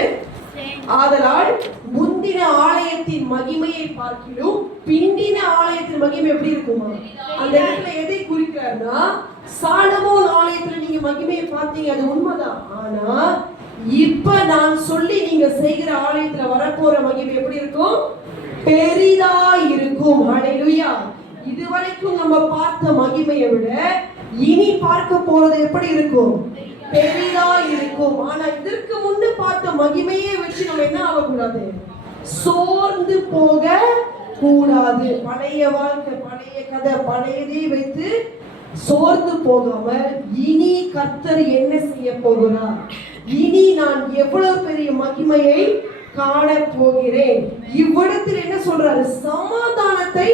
ஆதலால் முந்தின ஆலயத்தின் மகிமையை பார்க்கிலும் பிந்தின ஆலயத்தின் மகிமை எப்படி இருக்குமா? அந்த இடத்துல எதை குறிக்கிறார்னா, சாலமோன் ஆலயத்துல நீங்க மகிமையை பார்த்தீங்க, அது உண்மைதான். ஆனா இப்ப நான் சொல்லி நீங்க செய்கிற ஆலயத்துல வரப்போற மகிமை எப்படி இருக்கும்? பெரிதா இருக்கும். ஹalleluya. இதுவரைக்கும் நம்ம பார்த்த மகிமையை விட இனி பார்க்க போறது எப்படி இருக்கும்? பெரிதா இருக்கும். ஆனா இதற்கு முன்ன பார்த்த மகிமையை வச்சு நம்ம என்ன ஆகக்கூடாது? சோர்ந்து போக கூடாது. பழைய வாழ்க்கை, பழைய கதை, பழையதை வைத்து சோர்ந்து போகாம இனி கர்த்தர் என்ன செய்ய போகிறார், இனி நான் எவ்வளவு பெரிய மகிமையை காண போகிறேன். இவ்விடத்தில் என்ன சொல்றாரு? சமாதானத்தை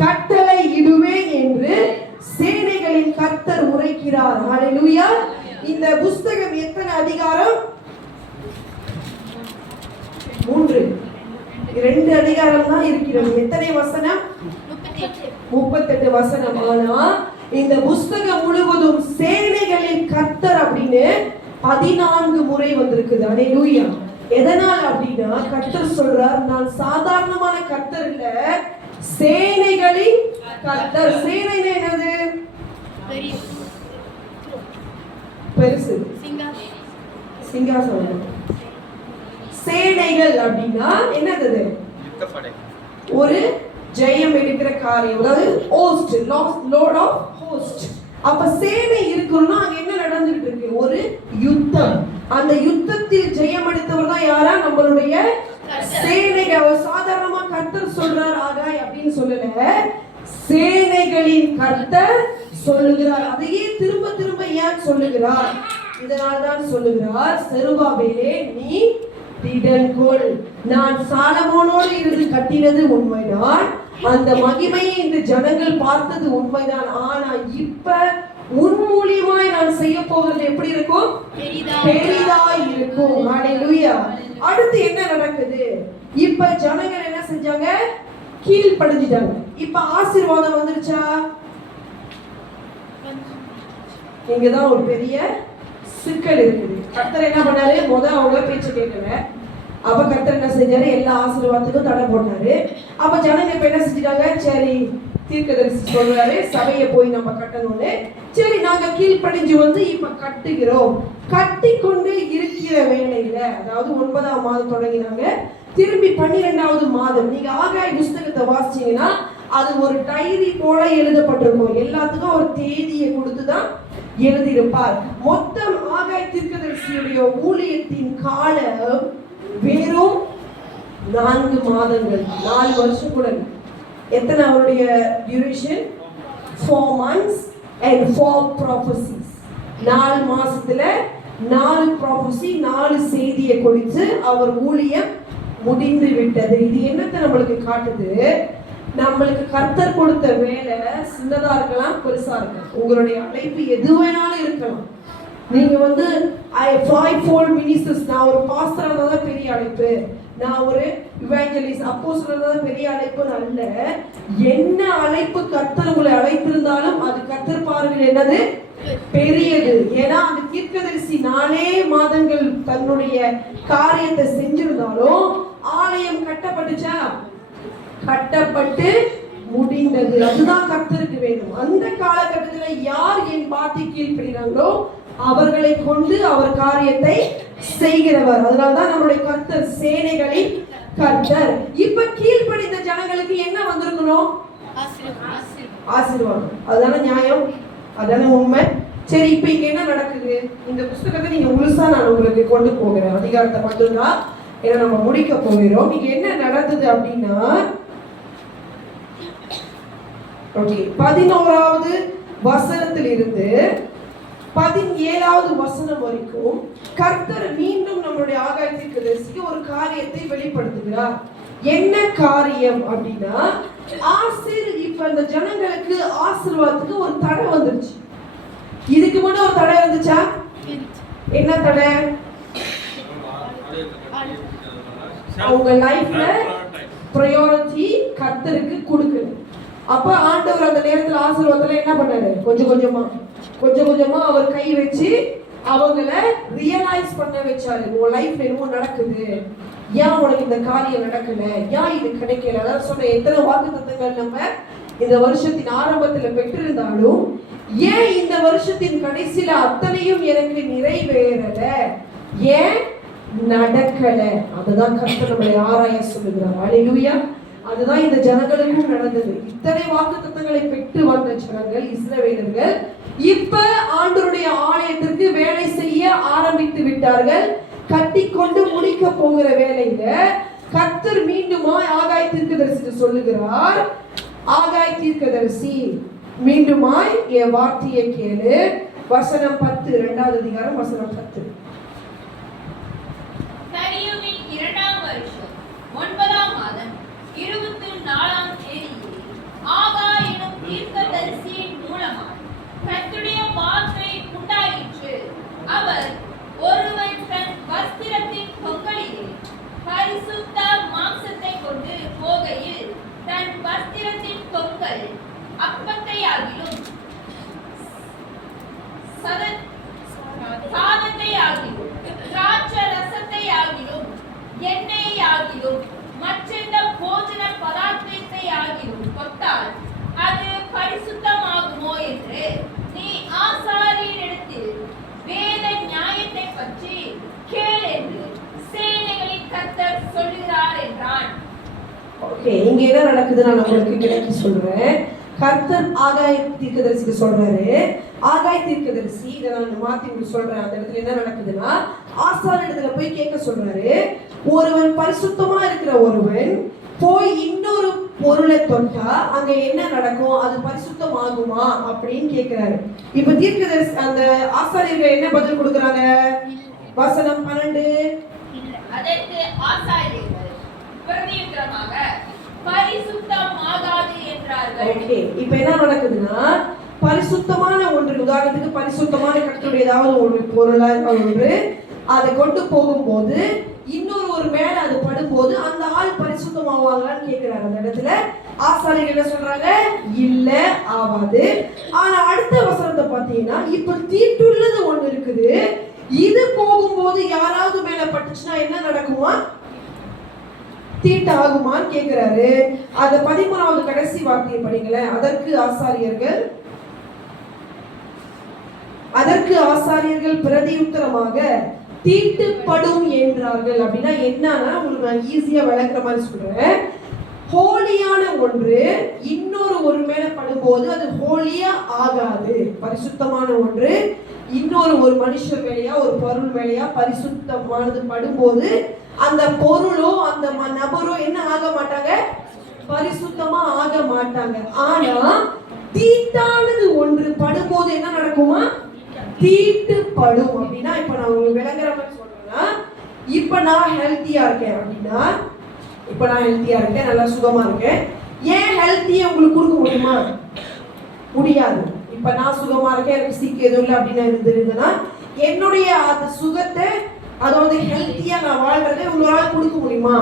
கட்டளை இடுவேன் என்று சேனைகளின் கர்த்தர் உரைக்கிறார். ஹalleluya. இந்த புஸ்தகம் எத்தனை அதிகாரம்? 3. 2 அதிகாரம் தான் இருக்கிறது. எத்தனை வசனம்? 38 வசனம். ஆனா இந்த புஸ்தகம் முழுவதும் சேனைகளின் கர்த்தர் அப்படின்னு 14 முறை வந்திருக்குது. ஹalleluya. எதனால் அப்படின்னா கர்த்தர் சொல்றார், நான் சாதாரணமான கர்த்தர் இல்ல, சேனைகளின் கர்த்தர். சேனை என்னது? பெருசு, சிங்காசனம். சேனைகள் அப்படின்னா என்னது? ஒரு ஜெயம் எடுக்கிற காரியம், அதாவது ஹோஸ்ட், லார்ட் ஆஃப் ஹோஸ்ட். அப்ப சேனை இருக்கணும்னா அங்க என்ன நடந்துட்டு இருக்கு? ஒரு யுத்தம். அந்த யுத்தத்தில் ஜெயம் எடுத்தவர் தான் யாரா? நம்மளுடைய சேனைகள். சாதாரணமா கர்த்தர் சொல்றார் ஆகாய் அப்படின்னு சொல்லல, சேனைகளின் கர்த்தர் சொல்லுகிறார். அதையே திரும்ப திரும்ப ஏன் சொல்லுகிறார்? இதனால்தான் சொல்லுகிறார், செருபாபேலே நீ திடன் கொள். நான் சாலமோனோடு இருந்து கட்டினது உண்மைதான், அந்த மகிமையை இந்த ஜனங்கள் பார்த்தது உண்மைதான். ஆனா இப்ப உன் மூலியமாய் நான் செய்ய போகிறது எப்படி இருக்கும்? பெரிதாய் இருக்கும். ஹல்லேலூயா. அடுத்து என்ன நடக்குது? இப்ப ஜனங்கள் என்ன செஞ்சாங்க? கீழ்ப்படிஞ்சிட்டாங்க. இப்ப ஆசீர்வாதம் வந்துருச்சா? இங்கதான் ஒரு பெரிய சிக்கல் இருக்குது. கர்த்தர் என்ன பண்ணாரு? அவங்க பேச்சு கேட்கல. அப்ப கர்த்தர் என்ன செஞ்சாரு? எல்லா ஆசீர்வாதத்துக்கும் தடை போட்டாரு. அப்ப ஜனங்க இப்ப என்ன செஞ்சிட்டாங்க? சரி, தீர்க்கதரிசி சொல்றாரு சபையை போய் நம்ம கட்டணும்னு. சரி, நாங்க கீழ்ப்படிஞ்சு வந்து இப்ப கட்டுகிறோம். கட்டி கொண்டு இருக்கிற வேளையில, அதாவது 9ஆம் மாதம் தொடங்கினாங்க, திரும்பி 12வது மாதம் நீங்க ஆகாய் புஸ்தகத்தை வாசிச்சீங்கன்னா அது ஒரு டைரி போல எழுதப்பட்டிருக்கும். எல்லாத்துக்கும் ஒரு தேதியை கொடுத்துதான் எழுதியிருப்பார். மொத்தம் ஆகாய் தீர்க்கதரிசியுடைய ஊழியத்தின் காலம் வெறும் 4 மாதங்கள். 4 வருஷம் கூட. எத்தனை அவருடைய டியூரேஷன்? 4 months and 4 prophecies. 4 மாசத்துல 4 prophecy, 4 செய்தியை கொடுத்து அவர் ஊழியம் முடிந்து விட்டது. இது என்னத்தை நம்மளுக்கு காட்டுது? நம்மளுக்கு கர்த்தர் கொடுத்த வேலை சின்னதா இருக்கலாம், பெருசா இருக்கலாம். உங்களுடைய அழைப்பு எது வேணாலும் இருக்கலாம். நீங்க வந்து fivefold ministers, நான் ஒரு பாஸ்டரா தான் பெரிய அழைப்பு, நான் ஒரு இவாஞ்சலிஸ்ட் அப்போஸ்தலரா தான் பெரிய அழைப்புன்னு அல்ல. என்ன அழைப்பு கர்த்தர் உங்களை அழைத்திருந்தாலும் அது கர்த்தர் பார்வையில் என்னது? பெரியது. ஏன்னா அந்த தீர்க்கதரிசி 4 மாதங்கள் தன்னுடைய காரியத்தை செஞ்சிருந்தாலும் ஆலயம் கட்டப்பட்டுச்சா? கட்டப்பட்டு முடிந்தது. அதுதான் கர்த்தருக்கு வேணும். அந்த காலகட்டத்தில் யார் என் பாட்டி கீழ்ப்படுகிறாங்களோ அவர்களை கொண்டு அவர் காரியத்தை செய்கிறவர். அதனால்தான் நம்முடைய கர்த்தர் சேனைகளின் கர்த்தர். இப்ப கீழ்ப்படிந்த ஜனங்களுக்கு என்ன வந்திருக்கணும்? ஆசீர்வாதம். அதுதானே நியாயம், அதானே உண்மை. சரி, இப்ப இங்க என்ன நடக்குது? இந்த புஸ்தகத்தை நீங்க முழுசா நான் உங்களுக்கு கொண்டு போகிறேன், அதிகாரத்தை மட்டும்தான், ஏன்னா நம்ம முடிக்க போகிறோம். இங்க என்ன நடந்தது அப்படின்னா, 11வது வசனத்தில் இருந்து 17வது வசனம் வரைக்கும் கர்த்தர் மீண்டும் நம்மளுடைய ஆகாய் தீர்க்கதரிசிக்கு ஒரு காரியத்தை வெளிப்படுத்துகிறார். என்ன காரியம் அப்படின்னா, இப்ப இந்த ஜனங்களுக்கு ஆசீர்வாதத்துக்கு ஒரு தடை வந்துருச்சு. இதுக்கு முன்னாடி ஒரு தடை இருந்துச்சா? என்ன தடை? அவங்க லைஃப்ல பிரையாரிட்டி கர்த்தருக்கு கொடுக்கணும். அப்ப ஆண்டவர் அந்த நேரத்துல ஆசீர்வாதத்துல என்ன பண்ணாரு? கொஞ்சம் கொஞ்சமா அவர் கை வச்சு அவங்கள ரியலைஸ் பண்ண வச்சாரு. உன் லைஃப்ல என்னமோ நடக்குது, ஏன் உனக்கு இந்த காரியம் நடக்கல, ஏன் இது கிடைக்கல. அதாவது சொன்ன எத்தனை வாக்குத்தத்தங்கள் நம்ம இந்த வருஷத்தின் ஆரம்பத்துல பெற்றிருந்தாலும் ஏன் இந்த வருஷத்தின் கடைசியில அத்தனையும் எனக்கு நிறைவேறல, ஏன் நடக்கல? அதுதான் கர்த்தர் நம்மளை ஆராய சொல்லுகிறார். ஹல்லேலூயா. அதுதான் இந்த ஜனங்களுக்கும் நடந்தது. இத்தனை வாக்குத்தத்தங்களை பெற்று வந்த ஜனங்கள், இஸ்ரவேலர்கள், இப்ப ஆண்டவருடைய ஆலயத்திற்கு வேலை செய்ய ஆரம்பித்து விட்டார்கள். கட்டிக்கொண்டு முடிக்க போகிற வேலையில கர்த்தர் மீண்டுமாய் ஆகாய் தீர்க்கதரிசி சொல்லுகிறார், ஆகாய் தீர்க்கதரிசி மீண்டுமாய் என் வார்த்தையை கேளு. வசனம் 10, 2வது அதிகாரம் வசனம் 10. தரியுவின் 2ஆம் வருஷம் 9ஆம் மாதம் 24ஆம் தேதியில் ஆகாய் எனும் தீர்க்கதரிசியின் மூலமாக கர்த்தருடைய வார்த்தை உண்டாயிற்று. அவர் ஒருவன் தன் வஸ்திரத்தின் பொங்கலிலே பரிசுத்த மாம்சத்தை கொண்டு போகையில் தன் வஸ்திரத்தின் பொங்கல் அப்பத்தை ஆகிலும் சாதத்தை ஆகிலும் திராட்சை ரசத்தை ஆகிலும் எண்ணெய் ஆகிலும் மற்றெந்த போஜன பதார்த்தத்தை ஆகிலும் என்றான். ஓகே, இங்க என்ன நடக்குது நான் உங்களுக்கு விளக்கி சொல்றேன். கர்த்தர் ஆகாய தீர்க்கதரிசிக்கு சொல்றாரு. ஆகாய தீர்க்கதரிசி இதை நான் மாத்தி உங்களுக்கு சொல்றேன். அந்த இடத்துல என்ன நடக்குதுன்னா, ஆசார் இடத்துல போய் கேட்க சொல்றாரு. ஒருவன் பரிசுத்தமா இருக்கிற ஒருவன் போய் இன்னொரு பொருளை தொட்டா அங்க என்ன நடக்கும், அது பரிசுத்தமாகுமா அப்படின்னு கேட்கிறாரு. இப்ப தீர்க்கதரிசி அந்த ஆசாரியர்கள் என்ன பதில் கொடுக்குறாங்க? வசனம் 12. அதற்கு ஆசாரியர்கள் பிரதியுத்தரமாக பரிசுத்தமாகாது என்றார்கள். ஓகே, இப்போ என்ன நடக்குதுன்னா, பரிசுத்தமான ஒன்று, உதாரணத்துக்கு பரிசுத்தமான கர்த்தருடைய ஏதாவது ஒரு பொருளா ஒன்று அதை கொண்டு போகும்போது இன்னொரு ஒரு மேல அது படும்போது அந்த ஆள் பரிசுத்தமாவாங்களான்னு கேட்கிறாங்க. அந்த இடத்துல ஆசாரியர்கள் என்ன சொல்றாங்க? இல்ல, ஆவாது. ஆனா அடுத்த வசனத்தை பார்த்தீங்கன்னா, இப்ப தீட்டுள்ளது ஒண்ணு இருக்குது, இது போகும்போது யாராவது மேல பட்டுச்சுன்னா என்ன நடக்குமா? தீட்டு ஆகுமான்னு கேட்கிறாரு. அந்த 13வது கடைசி வார்த்தையை படிங்களேன். அதற்கு ஆசாரியர்கள் பிரதியுத்தரமாக தீட்டுப்படும் என்றார்கள். அப்படின்னா என்னன்னா, உங்களுக்கு நான் ஈஸியா விளக்குற மாதிரி சொல்றேன். ஹோலியான ஒன்று இன்னொரு ஒரு மேல படும்போது அது ஹோலியா ஆகாது. பரிசுத்தமான ஒன்று இன்னொரு ஒரு மனுஷன் மேலையா ஒரு பொருள் மேலையா பரிசுத்தமானது படும்போது அந்த பொருளோ அந்த நபரோ என்ன ஆக மாட்டாங்க? பரிசுத்தமா ஆக மாட்டாங்க. ஆனா தீட்டானது ஒன்று படும்போது என்ன நடக்குமா? தீட்டு படும். அப்படின்னா இப்ப நான் உங்களுக்கு விளங்குற மாதிரி சொல்றேன்னா, இப்ப நான் ஹெல்த்தியா இருக்கேன் அப்படின்னா, நல்லா சுகமா இருக்கேன். ஏன் ஹெல்த்தியை உங்களுக்கு கொடுக்க முடியுமா? முடியாது. இப்ப நான் சுகமா இருக்கேன், எனக்கு சிக்கு எதுவும் இல்லை அப்படின்னு இருந்ததுன்னா என்னுடைய அந்த சுகத்தை, அதாவது ஹெல்த்தியா நான் வாழ்றதை உங்களால கொடுக்க முடியுமா?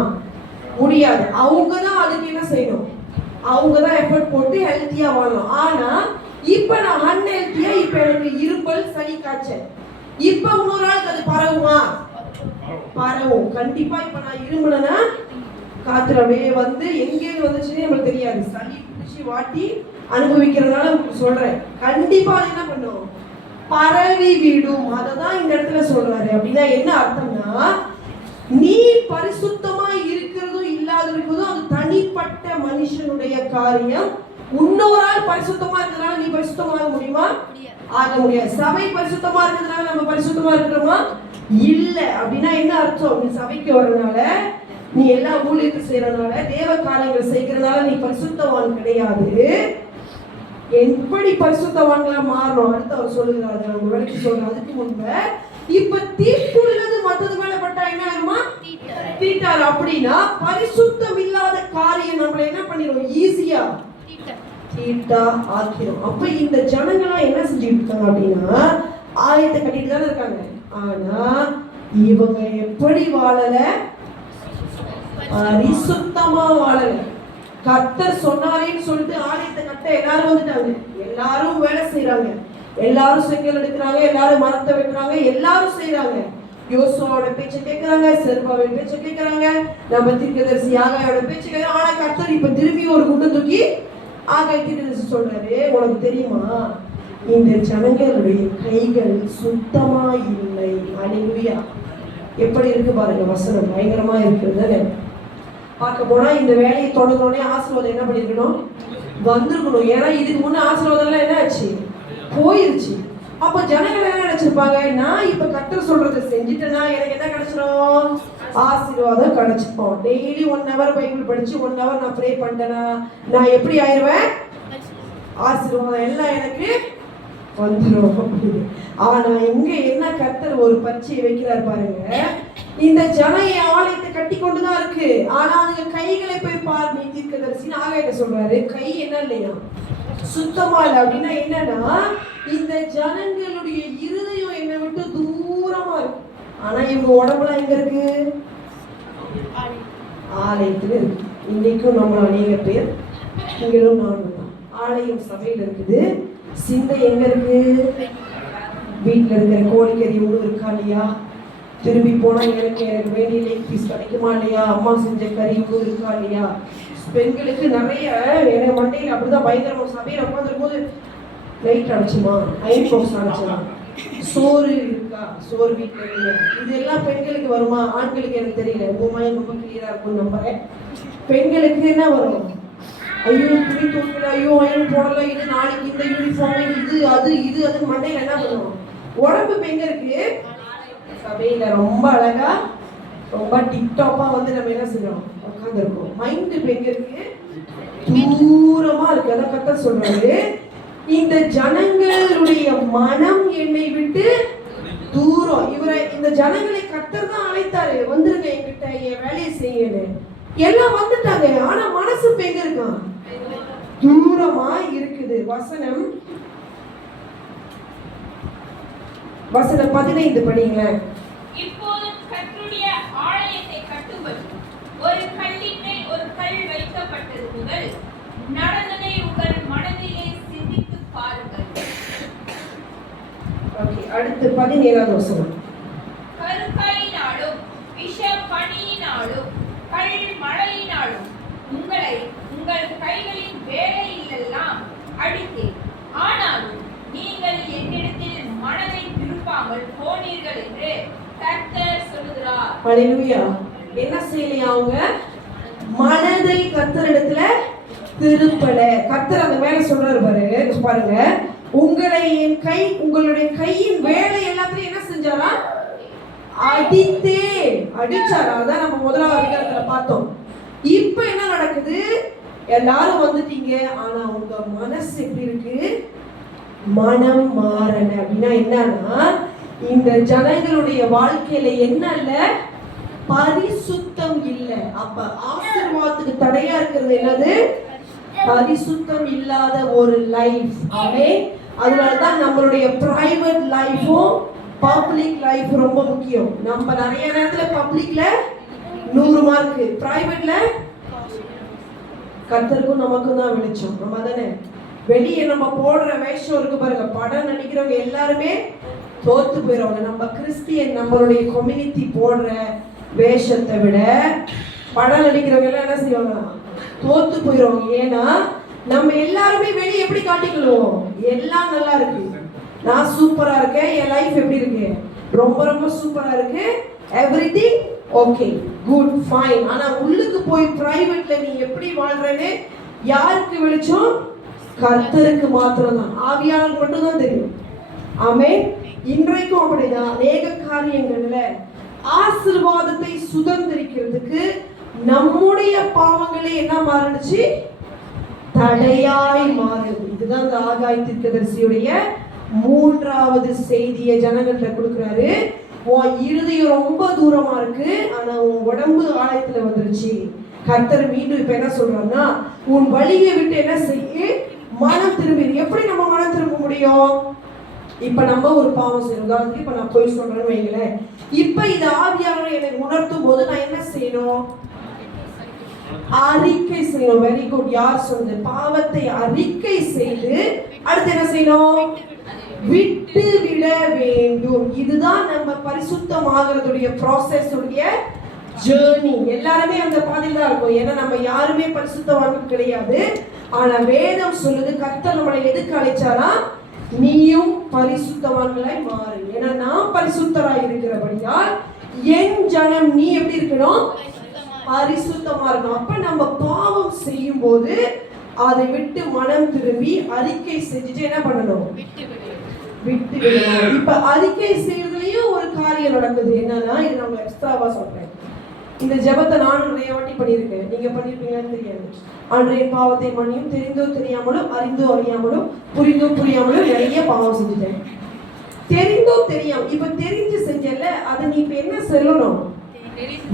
முடியாது. அவங்க தான் அதுக்கு என்ன செய்யணும்? அவங்க தான் எஃபர்ட் போட்டு ஹெல்த்தியா வாழணும். ஆனா இப்ப நான் அன்ஹெல்த்தியா, இப்ப எனக்கு இரும்பல், சளி, காய்ச்சல், இப்ப இன்னொரு ஆளுக்கு அது பரவுமா? பரவும். கண்டிப்பா. இப்ப நான் இரும்புனா காத்துல அப்படியே வந்து எங்கேருந்து வந்துச்சுன்னு நம்மளுக்கு தெரியாது. சளி பிடிச்சி வாட்டி அனுபவிக்கிறதுனால உங்களுக்கு சொல்றேன். கண்டிப்பா அது என்ன பண்ணும்? பரவி விடும். அததான் இந்த இடத்துல சொல்றாரு. அப்படின்னா என்ன அர்த்தம்னா, நீ பரிசுத்தமா இருக்கிறதும் இல்லாத இருக்கிறதும் அது தனிப்பட்ட மனுஷனுடைய காரியம். இன்னொரு ஆள் பரிசுத்தமா இருக்கிறதுனால நீ பரிசுத்தமாக முடியுமா? ஆக முடியாது. சபை பரிசுத்தமா இருக்கிறதுனால நம்ம பரிசுத்தமா இருக்கிறோமா? இல்ல. அப்படின்னா என்ன அர்த்தம்? நீ சபைக்கு வரனால, நீ எல்லா ஊழியத்தை செய்யறதுனால, தேவ காரியங்களை செய்யறதுனால நீ பரிசுத்தவான் கிடையாது. எப்படி பரிசுத்தவான்களா மாறணும் அடுத்து அவர் சொல்லுகிறாரு. அவங்க வேலைக்கு சொல்ற அதுக்கு முன்பு இப்ப தீட்டுள்ளது மத்தது மேல பட்டா என்ன ஆகுமா? தீட்டார். அப்படின்னா பரிசுத்தம் இல்லாத காரியம் நம்மள என்ன பண்ணிடும்? ஈஸியா தீட்டா ஆக்கிரும். அப்ப இந்த ஜனங்களா என்ன செஞ்சுட்டு இருக்காங்க அப்படின்னா, ஆலயத்தை கட்டிட்டு தானே இருக்காங்க. ஆனா இவங்க எப்படி வாழல? பரிசுத்தமா வாழல. கர்த்தர் சொன்னாரேன்னு சொல்லிட்டு ஆலயத்தை கட்ட எல்லாரும் வந்துட்டாங்க. எல்லாரும் வேலை செய்யறாங்க, எல்லாரும் செங்கல் எடுக்கிறாங்க, எல்லாரும் மரத்தை வெட்டுறாங்க, எல்லாரும் செய்யறாங்க. யோசுவாவோட பேச்சை கேட்கிறாங்க, செருபாவின் பேச்சை கேட்கிறாங்க, நம்ம தீர்க்கதரிசி ஆகாயோட பேச்சை கேட்கிறாங்க. ஆனா கர்த்தர் இப்ப திரும்பி ஒரு குண்டை தூக்கி ஆகாய தீர்க்கதரிசி சொல்றாரு, உனக்கு தெரியுமா இந்த ஜனங்களுடைய கைகள் சுத்தமா இல்லை. அல்லேலூயா. எப்படி இருக்கு பாருங்க வசனம், பயங்கரமா இருக்கிறது. பார்க்க போனா இந்த வேலையை தொடங்கணும்னே ஆசீர்வாதம் என்ன பண்ணிருக்கணும்? வந்திருக்கணும். ஏன்னா இதுக்கு முன்ன ஆசீர்வாதம் என்ன ஆச்சு? போயிருச்சு. அப்ப ஜனங்கள் என்ன நினைச்சிருப்பாங்க? நான் இப்ப கர்த்தர் சொல்றதை செஞ்சுட்டேன்னா எனக்கு என்ன கிடைச்சிடும்? ஆசீர்வாதம் கிடைச்சிப்போம். டெய்லி 1 hour பைபிள் படிச்சு 1 hour நான் ப்ரே பண்ணிட்டேன்னா நான் எப்படி ஆயிடுவேன்? ஆசீர்வாதம் எல்லாம் எனக்கு வந்துடும். ஆனா இங்க என்ன கர்த்தர் ஒரு பரீட்சையை வைக்கிறார் பாருங்க. இந்த ஜனைய ஆலயத்தை கட்டி கொண்டுதான் இருக்கு. ஆனா அதுங்க கைகளை போய் பார், நீ தீர்க்கதரிசின்னு ஆகாயிட்ட சொல்றாரு. கை என்ன இல்லையா? சுத்தமா இல்லை. அப்படின்னா என்னன்னா, இந்த ஜனங்களுடைய இருதயம் என்னை விட்டு தூரமா இருக்கு. ஆனா இவங்க உடம்புலாம் எங்க இருக்கு? ஆலயத்துல இருக்கு. இன்னைக்கும் நம்ம அநேக பேர், நீங்களும் நானும் தான். ஆலயம் சபையில இருக்குது, சிந்தை எங்க இருக்கு? வீட்டுல இருக்கிற கோழிக்கறி ஒன்று இருக்கா இல்லையா? திரும்பி போனா எனக்கு வேண்டிய லைக் பீஸ் கிடைக்குமா இல்லையா? அம்மா செஞ்ச கறி ஒன்று இருக்கா இல்லையா? பெண்களுக்கு நிறைய மண்டையில் அப்படிதான் பயங்கரமா சபையில உட்காந்துருக்கும் போது லைட் அடைச்சுமா, ஐன் பாக்ஸ் அடைச்சுமா, சோறு இருக்கா, சோறு வீட்டுல இல்ல. இதெல்லாம் பெண்களுக்கு வருமா, ஆண்களுக்கு எனக்கு தெரியல. உங்க மைண்ட் ரொம்ப கிளியரா இருக்கும்னு நம்புறேன். பெண்களுக்கு என்ன வரும்? ஐயோ துணி தூக்கல, ஐயோ அயன் போடல, இது நாளைக்கு இந்த யூனிஃபார்ம், இது அது இது அது மண்டையில என்ன பண்ணுவோம்? உடம்பு எங்க இருக்கு? சபையில ரொம்ப அழகா ரொம்ப டிக்டாப்பா வந்து நம்ம என்ன செய்யறோம்? உட்காந்துருக்கோம். மைண்ட் எங்க இருக்கு? தூரமா இருக்கு. அதான் கர்த்தர் சொல்றாரு, இந்த ஜனங்களுடைய மனம் என்னை விட்டு தூரம். இவரை இந்த ஜனங்களை கர்த்தர் தான் அழைத்தாரு, வந்துருங்க என்கிட்ட, என் வேலையை செய்யுங்க. எல்லாம் வந்துட்டாங்க, ஆனா மனசு எங்க இருக்கான்? தூரமா இருக்குது. வசனம் 15 படிங்களேன். இப்போது கர்த்தருடைய ஆலயத்தை கட்டும்படி ஒரு கல்லின் மேல் ஒரு கல் வைக்கப்பட்டது முதல் நடந்ததை உங்கள் மனதிலே சிந்தித்து பாருங்கள். ஓகே, அடுத்து 17வது வசனம். கருக்காயினாலும் விஷ பனியினாலும் கல் மழையினாலும் உங்களை உங்கள் கைகளின் வேலையிலெல்லாம் அடித்தேன். ஆனாலும் நீங்கள் என்னிடத்தில் மனதை திருப்பாமல் போனீர்கள் என்று கர்த்தர் சொல்லுகிறார். ஹல்லேலூயா. என்ன செய்யலையா அவங்க? மனதை கர்த்தரிடத்துல திருப்பல. கர்த்தர் அந்த மேல சொல்றாரு பாருங்க, உங்களை என் கை, உங்களுடைய கையின் வேலை எல்லாத்தையும் என்ன செஞ்சாரா? அடித்தே. அடிச்சாரா? அதான் நம்ம முதலாவது அதிகாரத்துல பார்த்தோம். இப்ப என்ன நடக்குது? எல்லாரும் வந்துட்டீங்க, ஆனா உங்க மனசு எப்படி இருக்கு? மனம் மாறல. அப்படின்னா என்னன்னா, இந்த ஜனங்களுடைய வாழ்க்கையில என்ன இல்ல? பரிசுத்தம் இல்ல. அப்ப ஆசீர்வாதத்துக்கு தடையா இருக்கிறது என்னது? பரிசுத்தம் இல்லாத ஒரு லைஃப். ஆமென். அதனாலதான் நம்மளுடைய பிரைவேட் லைஃபும் பப்ளிக் லைஃப் ரொம்ப முக்கியம். நம்ம நிறைய நேரத்துல பப்ளிக்ல 100 மார்க், பிரைவேட்ல கர்த்தருக்கும் நமக்கும் தான் வெளிச்சம். நம்ம தானே வெளியே நம்ம போடுற வேஷம் இருக்கு பாருங்க, படம் நடிக்கிறவங்க எல்லாருமே தோத்து போயிடுவாங்க. நம்ம கிறிஸ்டியன் நம்மளுடைய கம்யூனிட்டி போடுற வேஷத்தை விட படம் நடிக்கிறவங்க எல்லாம் என்ன செய்வாங்க? தோத்து போயிடுவாங்க. ஏன்னா நம்ம எல்லாருமே வெளியே எப்படி காட்டிக்கொள்வோம்? எல்லாம் நல்லா இருக்கு, நான் சூப்பரா இருக்கேன், என் லைஃப் எப்படி இருக்கு? ரொம்ப ரொம்ப சூப்பரா இருக்கு, எவ்ரிதிங் ஓகே குட் ஃபைன். ஆனா உள்ளுக்கு போய் பிரைவேட்ல நீ எப்படி வாழ்றேன்னு யாருக்கு வெளிச்சம்? கர்த்தருக்கு மாத்திரம் தான், ஆவியானவர் மட்டும் தான் தெரியும். ஆமென். இன்றைக்கும் அப்படிதான் அநேக காரியங்கள்ல ஆசீர்வாதத்தை சுதந்திரிக்கிறதுக்கு நம்முடைய பாவங்களே என்ன மாறிடுச்சு? தடையாய் மாறுது. இதுதான் இந்த ஆகாய் தீர்க்கதரிசியுடைய 3வது செய்தியை ஜனங்கள்ட்ட கொடுக்குறாரு. உன் இருதயம் ரொம்ப தூரமா இருக்கு, ஆனா உன் உடம்பு ஆலயத்துல வந்துருச்சு. கர்த்தர் மீண்டும் இப்ப என்ன சொல்றாருன்னா, உன் வழியை விட்டு என்ன செய்ய? மனம் திரும்பி. எப்படி நம்ம மனம் திரும்ப முடியும்? இப்ப நம்ம ஒரு பாவம் செய்யணும். உதாரணத்துக்கு இப்ப நான் போய் சொல்றேன்னு வைங்களேன். இப்ப இது ஆவியானவர் எனக்கு உணர்த்தும் போது நான் என்ன செய்யணும்? அறிக்கை செய்யணும். Very good. யார் சொன்னது? பாவத்தை அறிக்கை செய்து அடுத்து என்ன செய்யணும்? விட்டு விட வேண்டும். இதுதான் நம்ம பரிசுத்தமாகிறதுடைய ப்ராசஸ் உடைய ஜர்னி. எல்லாருமே அந்த பாதையில தான் இருக்கும். ஏன்னா நம்ம யாருமே பரிசுத்தவான்கள் கிடையாது. ஆனா வேதம் சொல்லுது, கர்த்தர் நம்மளை எதுக்கு அழைச்சாரா? நீயும் பரிசுத்தவான்களாய் மாறு. ஏன்னா நான் பரிசுத்தராய் இருக்கிறபடியால் என் ஜனம் நீ எப்படி இருக்கணும்? பரிசுத்தமா இருக்கணும். அப்ப நம்ம பாவம் செய்யும் போது அதை விட்டு மனம் திரும்பி அறிக்கை செஞ்சுட்டு என்ன பண்ணணும்? விட்டு விடணும். இப்ப அறிக்கை செய்யறதுலயும் ஒரு காரியம் நடக்குது. என்னன்னா, இது நம்ம எக்ஸ்ட்ராவா சொல்றேன். இந்த ஜெபத்தை நானும் நிறைய வாட்டி பண்ணியிருக்கேன். நீங்க பண்ணிருப்பீங்கன்னு தெரியாது. அன்றைய பாவத்தை மன்னியும், தெரிந்தோ தெரியாமலும், அறிந்தோ அறியாமலும், புரிந்தோ புரியாமலும் நிறைய பாவம் செஞ்சுட்டேன். தெரிந்தோ தெரியாம. இப்ப தெரிஞ்சு செஞ்சல, அதை நீ இப்ப என்ன சொல்லணும்?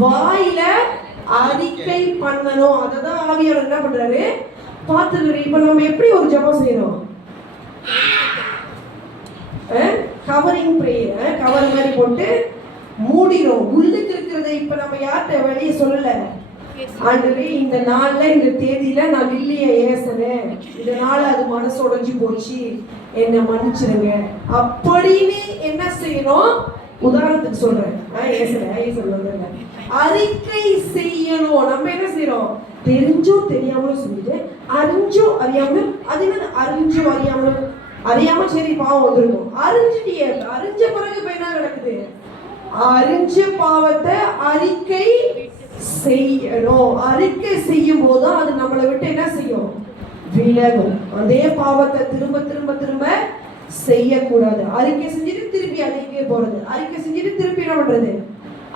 வாயில அறிக்கை பண்ணணும். அததான் ஆவியானவர் என்ன பண்றாரு? பார்த்துக்கிறேன். இப்ப நம்ம எப்படி ஒரு ஜெபம் செய்யணும்? கவரிங் பிரேயர், கவர் மாதிரி போட்டு மூடிடும். உள்ளுக்கு இருக்கிறத இப்ப நம்ம யார்கிட்ட வெளியே சொல்லல. ஆண்டவரே, இந்த நாள்ல இந்த தேதியில நான் இல்லைய ஏசனேன், இதனால அது மனசு உடைஞ்சு போச்சு, என்ன மன்னிச்சிருங்க அப்படின்னு என்ன செய்யணும்? உதாரணத்துக்கு சொல்றேன், அறிக்கை செய்யணும். நம்ம என்ன செய்யறோம்? தெரிஞ்சோ தெரியாமலும் செஞ்சுட்டு, அறிஞ்சோ அறியாமலும், அது என்ன அறிஞ்சோ அறியாமலும் அறியாம சரி பாவம் வந்திருக்கும். அறிஞ்சிட்டியே, அறிஞ்ச பிறகு இப்ப என்ன நடக்குது? அறிஞ்ச பாவத்தை அறிக்கை செய்யணும். அறிக்கை செய்யும் போது அது நம்மளை விட்டு என்ன செய்யும்? விலகும். அதே பாவத்தை திரும்ப திரும்ப திரும்ப செய்யக்கூடாது. அறிக்கை செஞ்சுட்டு திருப்பி அதே போறது, அறிக்கை செஞ்சுட்டு திருப்பி என்ன பண்றது?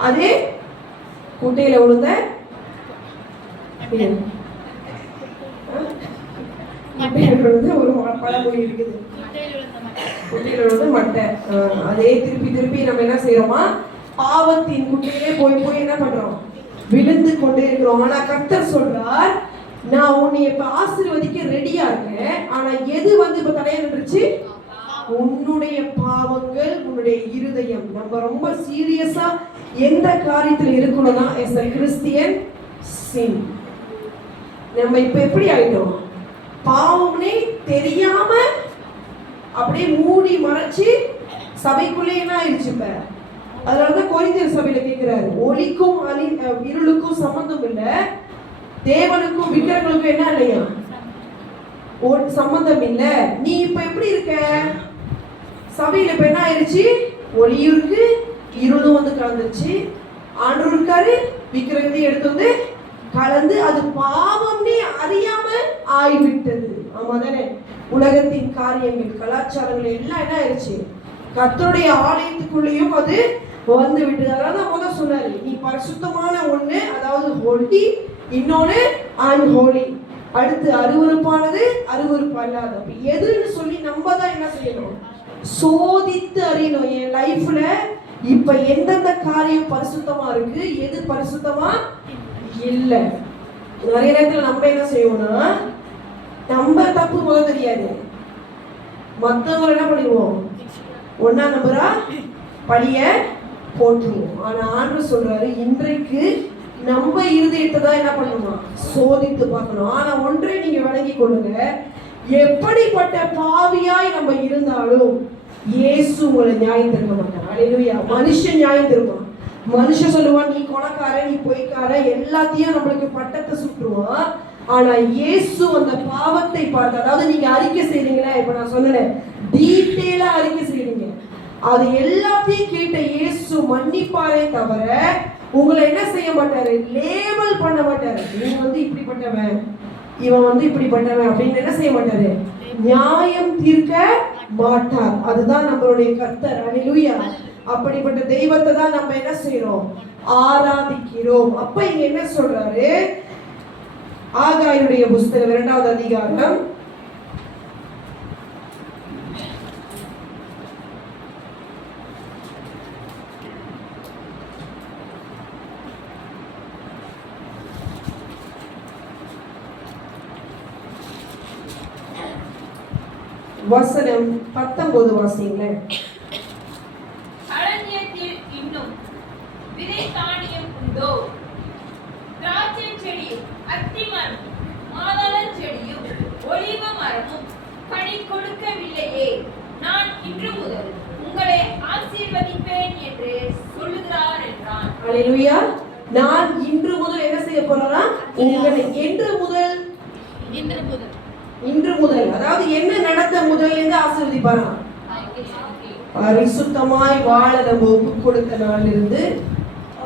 அதே குட்டையில விழுந்த ஒரு பழமொழி இருக்குது, குட்டையில விழுந்த மட்டை. அதே திருப்பி திருப்பி நம்ம என்ன செய்யறோமா? பாவத்தின் குட்டையிலே போய் போய் என்ன பண்றோம்? விழுந்து கொண்டே இருக்கிறோம். ஆனா கர்த்தர் சொல்றார், நான் உன்னை இப்ப ஆசீர்வதிக்க ரெடியா இருக்கேன். ஆனா எது இப்ப தடையா நின்றுச்சு? உன்னுடைய பாவங்கள், உன்னுடைய இருதயம். நம்ம ரொம்ப சீரியஸா எந்த காரியத்துல இருக்கணும்னா as a Christian sin. நம்ம இப்ப எப்படி ஆயிட்டோம்? பாவம்னே தெரியாம அப்படியே மூடி மறைச்சு சபைக்குள்ளே என்ன ஆயிடுச்சு? இப்ப அதனாலதான் கொரிந்தியர் சபையில கேட்கிறாரு, ஒளிக்கும் இருளுக்கும் சம்பந்தம் இல்ல, தேவனுக்கும் விக்கிரங்களுக்கும் என்ன இல்லையா சம்பந்தம் இல்ல. நீ இப்ப எப்படி இருக்க? சபையில இப்ப என்ன ஆயிடுச்சு? ஒளியும் இருக்கு, இருளும் கலந்துச்சு. ஆண்டவர் இருக்காரு, விக்கிரகத்தையும் எடுத்து கலந்து அது பாவம்னே அறியாம ஆய்விட்டது. ஆமா தானே? உலகத்தின் காரியங்கள், கலாச்சாரங்கள் எல்லாம் என்ன ஆயிடுச்சு? கர்த்தருடைய ஆலயத்துக்குள்ளேயும் அது வந்து விட்டது. அதாவது முதல் சொன்னாரு, நீ பரிசுத்தமான ஒண்ணு, அதாவது ஹோலி, இன்னொன்னு அன்ஹோலி, அடுத்து அருவருப்பானது, அருவருப்பு அல்லாது. அப்ப எதுன்னு சொல்லி நம்ம தான் என்ன செய்யணும்? சோதித்து அறியணும். என் லைஃப்ல இப்ப எந்தெந்த காரியம் பரிசுத்தமா இருக்கு, எது பரிசுத்தமா இல்ல. நிறைய நேரத்துல நம்ம என்ன செய்வோம்னா, நம்ம தப்பு முதல் தெரியாது, மத்தவங்க என்ன பண்ணிடுவோம்? ஒன்னா நம்பரா படிய போட்டுருவோம். ஆனா ஆண்டவர் சொல்றாரு, இன்றைக்கு நம்ம இருதயத்தை தான் என்ன பண்ணணுமா? சோதித்து பார்க்கணும். ஆனா ஒன்றை நீங்க விளங்கி கொள்ளுங்க, எப்படிப்பட்ட பாவியாய் நம்ம இருந்தாலும் இயேசு உங்களை நியாயம் திரும்ப மாட்டார். அல்லேலூயா. மனுஷன் நியாயம் திருப்பான். மனுஷன் சொல்லுவான், நீ கொலைக்கார, நீ பொய்க்கார, எல்லாத்தையும் நம்மளுக்கு பட்டத்தை சுட்டுருவான். ஆனா இயேசு அந்த பாவத்தை பார்த்து, அதாவது நீங்க அறிக்கை செய்றீங்களா, இப்ப நான் சொன்னேன் டீட்டெயிலா அறிக்கை செய்றீங்க, அது எல்லாத்தையும் கேட்ட இயேசு மன்னிப்பாரே தவிர உங்களை என்ன செய்ய மாட்டாரு? லேபிள் பண்ண மாட்டாரு. நீங்க இப்படிப்பட்டவன், இவன் இப்படிப்பட்டவன் அப்படின்னு என்ன செய்ய மாட்டாரு? நியாயம் தீர்க்க மாட்டார். அதுதான் நம்மளுடைய கர்த்தர். அல்லேலூயா. அப்படிப்பட்ட தெய்வத்தை தான் நம்ம என்ன செய்யறோம்? ஆராதிக்கிறோம். அப்ப இங்க என்ன சொல்றாரு? ஆகாயுடைய புஸ்தகம் 2வது அதிகாரம் 19 வாசிங்களேன். களஞ்சியத்தில் இன்னும் விதை தானியம் உண்டோ? திராட்சை செடியும் அத்திமரம் மாதளம் செடியும் ஒலிவ மரமும் கனி கொடுக்கவில்லையே. நான் இன்று முதல் உங்களை ஆசீர்வதிப்பேன் என்று சொல்லுகிறார் என்றான். அல்லேலூயா. நான் இன்று முதல் என்ன செய்ய போறேன்னா, உங்களை என்று முதல், இன்று முதல், அதாவது என்ன நடந்த முதல்ல இருந்து ஆசீர்வதிப்பாராம்? பரிசுத்தமாய் வாழ நம்ம ஒப்பு கொடுத்த நாள்ல இருந்து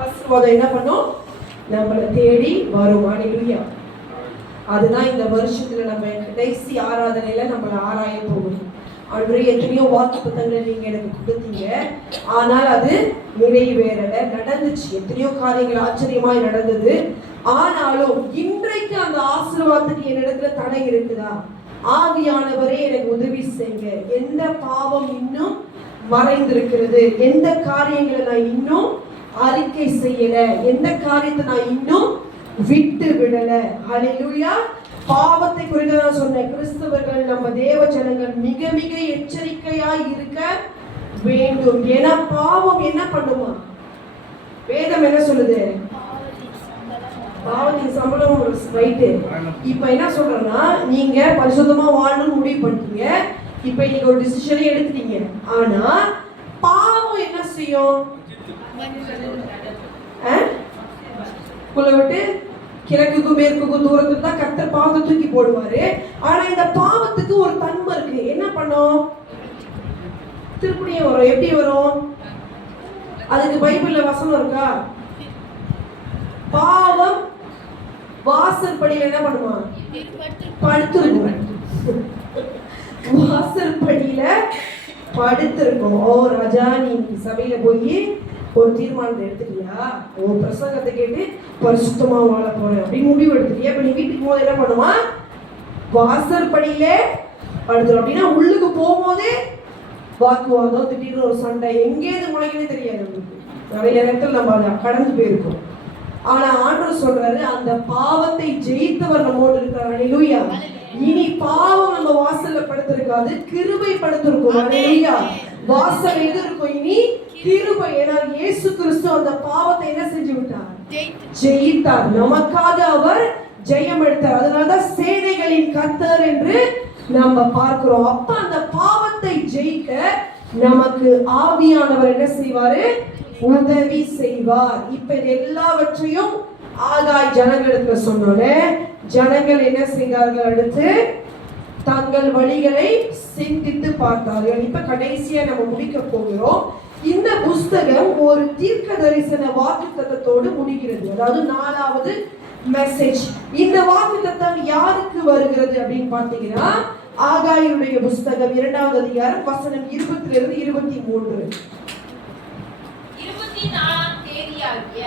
ஆசீர்வாதம் என்ன பண்ணும்? நம்மளை தேடி வரும். அல்லேலூயா. அதுதான் இந்த வருஷத்துல நம்ம கடைசி ஆராதனையில நம்மளை ஆராய போகுது. அன்று எத்தனையோ வாக்கு புத்தகங்களை நீங்க எனக்கு கொடுத்தீங்க, ஆனால் அது நிறைவேறல. நடந்துச்சு, எத்தனையோ காரியங்கள் ஆச்சரியமாய் நடந்தது. ஆனாலும் இன்றைக்கு அந்த ஆசீர்வாதத்துக்கு என்னிடத்துல தடை இருக்குதா? ஆவியானவரே எனக்கு உதவி செய்யுங்க. எந்த பாவம் இன்னும் மறைந்திருக்கிறது, எந்த காரியங்களை நான் இன்னும் அறிக்கை செய்யல, எந்த காரியத்தை நான் இன்னும் விட்டு விடல. அல்லேலூயா. பாவத்தை குறித்து நான் சொன்னேன், கிறிஸ்தவர்கள், நம்ம தேவ ஜனங்கள் மிக மிக எச்சரிக்கையாய் இருக்க வேண்டும். ஏன்னா பாவம் என்ன பண்ணுமா? வேதம் என்ன சொல்லுது? பாவத்தின் சம்பளம் ரைட்டு. இப்ப என்ன சொல்றேன்னா, நீங்க பரிசுத்தமா வாழணும்னு முடிவு பண்ணிட்டீங்க, இப்ப நீங்க ஒரு டிசிஷனை எடுத்துட்டீங்க. ஆனா பாவம் என்ன செய்யும்? குள்ள விட்டு கிழக்குக்கும் மேற்குக்கும் தூரத்துக்கு தான் கர்த்தர் பாவத்தை தூக்கி போடுவாரு. ஆனா இந்த பாவத்துக்கு ஒரு தன்மை இருக்கு. என்ன பண்ணும்? திருப்படியும் வரும். எப்படி வரும்? அதுக்கு பைபிள்ல வசனம் இருக்கா? பாவம் வாசல் படியில என்ன பண்ணுமா? படுத்திருக்கும். வாசல் படியில படுத்திருக்கும். ஓ ராஜா, நீ சபையில போய் ஒரு தீர்மானத்தை எடுத்துட்டியா? ஓ பிரசங்கத்தை கேட்டு பரிசுத்தமா வாழ போறேன் அப்படின்னு முடிவு எடுத்துட்டியா? இப்ப நீ வீட்டுக்கு போது என்ன பண்ணுமா? வாசல் படியில படுத்துரும். அப்படின்னா உள்ளுக்கு போகும்போதே வாக்குவாதம், திடீர்னு ஒரு சண்டை, எங்கேயிருந்து முளைக்குன்னு தெரியாது உங்களுக்கு. நிறைய நேரத்தில் நம்ம அதை கடந்து போயிருக்கோம். ஆனா ஆண்டவர் சொல்றாரு, அந்த பாவத்தை ஜெயித்தவர் நம்மோடு இருக்கிறார். ஹல்லேலூயா. இனி பாவம் நம்ம வாசல்ல படுத்திருக்காது, கிருபை படுத்திருக்கும். ஹல்லேலூயா. வாசல் எது இருக்கும்? இனி கிருபை. ஏன்னா இயேசு கிறிஸ்து அந்த பாவத்தை என்ன செஞ்சு விட்டார்? ஜெயித்தார். நமக்காக அவர் ஜெயம் எடுத்தார். அதனாலதான் சேனைகளின் கர்த்தர் என்று நம்ம பார்க்கிறோம். அப்ப அந்த பாவத்தை ஜெயிக்க நமக்கு ஆவியானவர் என்ன செய்வாரு? உதவி செய்வார். இப்ப இது எல்லாவற்றையும் ஆகாய் ஜனங்களுக்கு சொன்னோன்னே ஜனங்கள் என்ன செய்தார்கள்? அடுத்து தங்கள் வழிகளை சிந்தித்து பார்த்தார்கள். இப்ப கடைசியா நம்ம முடிக்க போகிறோம். இந்த புஸ்தகம் ஒரு தீர்க்க தரிசன வாக்குத்தத்தத்தோடு முடிகிறது. அதாவது 4வது மெசேஜ். இந்த வாக்குத்தத்தம் யாருக்கு வருகிறது அப்படின்னு பார்த்தீங்கன்னா, ஆகாயுடைய புஸ்தகம் 2வது அதிகாரம் வசனம் 20 இருந்து 23. 24ஆம் தேதியாகிய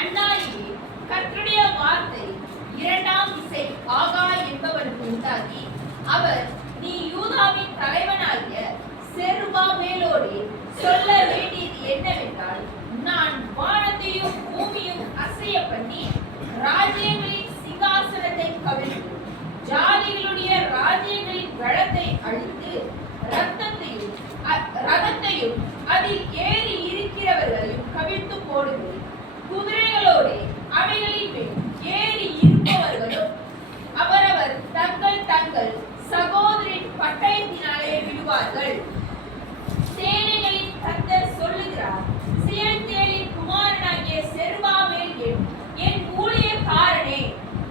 அந்நாளிலே கர்த்தருடைய வார்த்தை 2ஆம் திசை ஆகாய் என்பவனுக்கு உண்டாகி, அவர், நீ யூதாவின் தலைவனாகிய செருபாபேலோடே சொல்ல வேண்டியது என்னவென்றால், நான் வானத்தையும் பூமியும் அசைய பண்ணி ராஜ்யங்களின் சிங்காசனத்தை கவிழ்த்து ஜாதிகளுடைய ராஜ்யங்களின் பலத்தை அழித்து ரதத்தையும் அதில் ஏறி இருக்கிறவர்களையும் கவிழ்த்து போடுகிறேன். குதிரைகளோடு அவைகளின் மேல் ஏறி இருப்பவர்களும் அவரவர் தங்கள் தங்கள் சகோதரின் பட்டயத்தினாலே விடுவார்கள். சேனைகளின் கர்த்தர் சொல்லுகிறார், சியல்தியேலின் குமாரனாகிய செருபாபேல் என் ஊழியக்காரனே,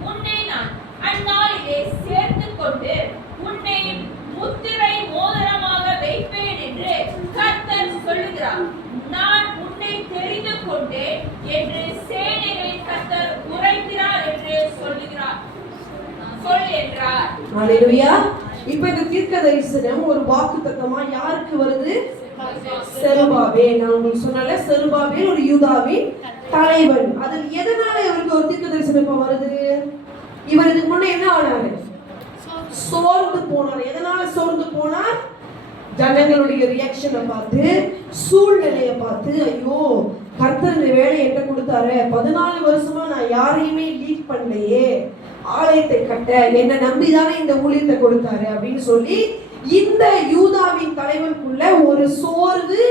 உன்னை நான் அந்நாளிலே சேர்த்துக் கொண்டு உன்னை முத்திரை மோதிரமாக வைப்பேன் என்று கர்த்தர் சொல்லுகிறார். நான் உன்னை தெரிந்து கொண்டேன் என்று சேனைகளின் கர்த்தர் உரைக்கிறார் என்று சொல்லுகிறார். சொல் என்றார். ஹல்லேலூயா. இப்ப இந்த தீர்க்க தரிசனம் ஒரு வாக்குத்தத்தமா யாருக்கு வருது? செருபாபேல். நான் உங்களுக்கு சொன்னல, செருபாபேல் ஒரு யூதாவின் தலைவன். அதில் எதனால இவருக்கு ஒரு தீர்க்க தரிசனம் இப்ப வருது? இவர் இதுக்கு முன்ன என்ன ஆனாரு? சோர்ந்து போனார். எதனால சோர்ந்து போனார்? ஜனங்களுடைய ரியாக்ஷனை பார்த்து, சூழ்நிலையை பார்த்து, ஐயோ கர்த்தர் இந்த வேலையை என்கிட்ட கொடுத்தாரு, 14 வருஷமா நான் யாரையுமே லீட் பண்ணலையே, ஆலயத்தை கட்ட என்னை நம்பிதானே இந்த ஊழியத்தை கொடுத்தாரு அப்படின்னு சொல்லி இந்த யூதாவின் தலைவனுக்குள்ள ஒரு சோர்வு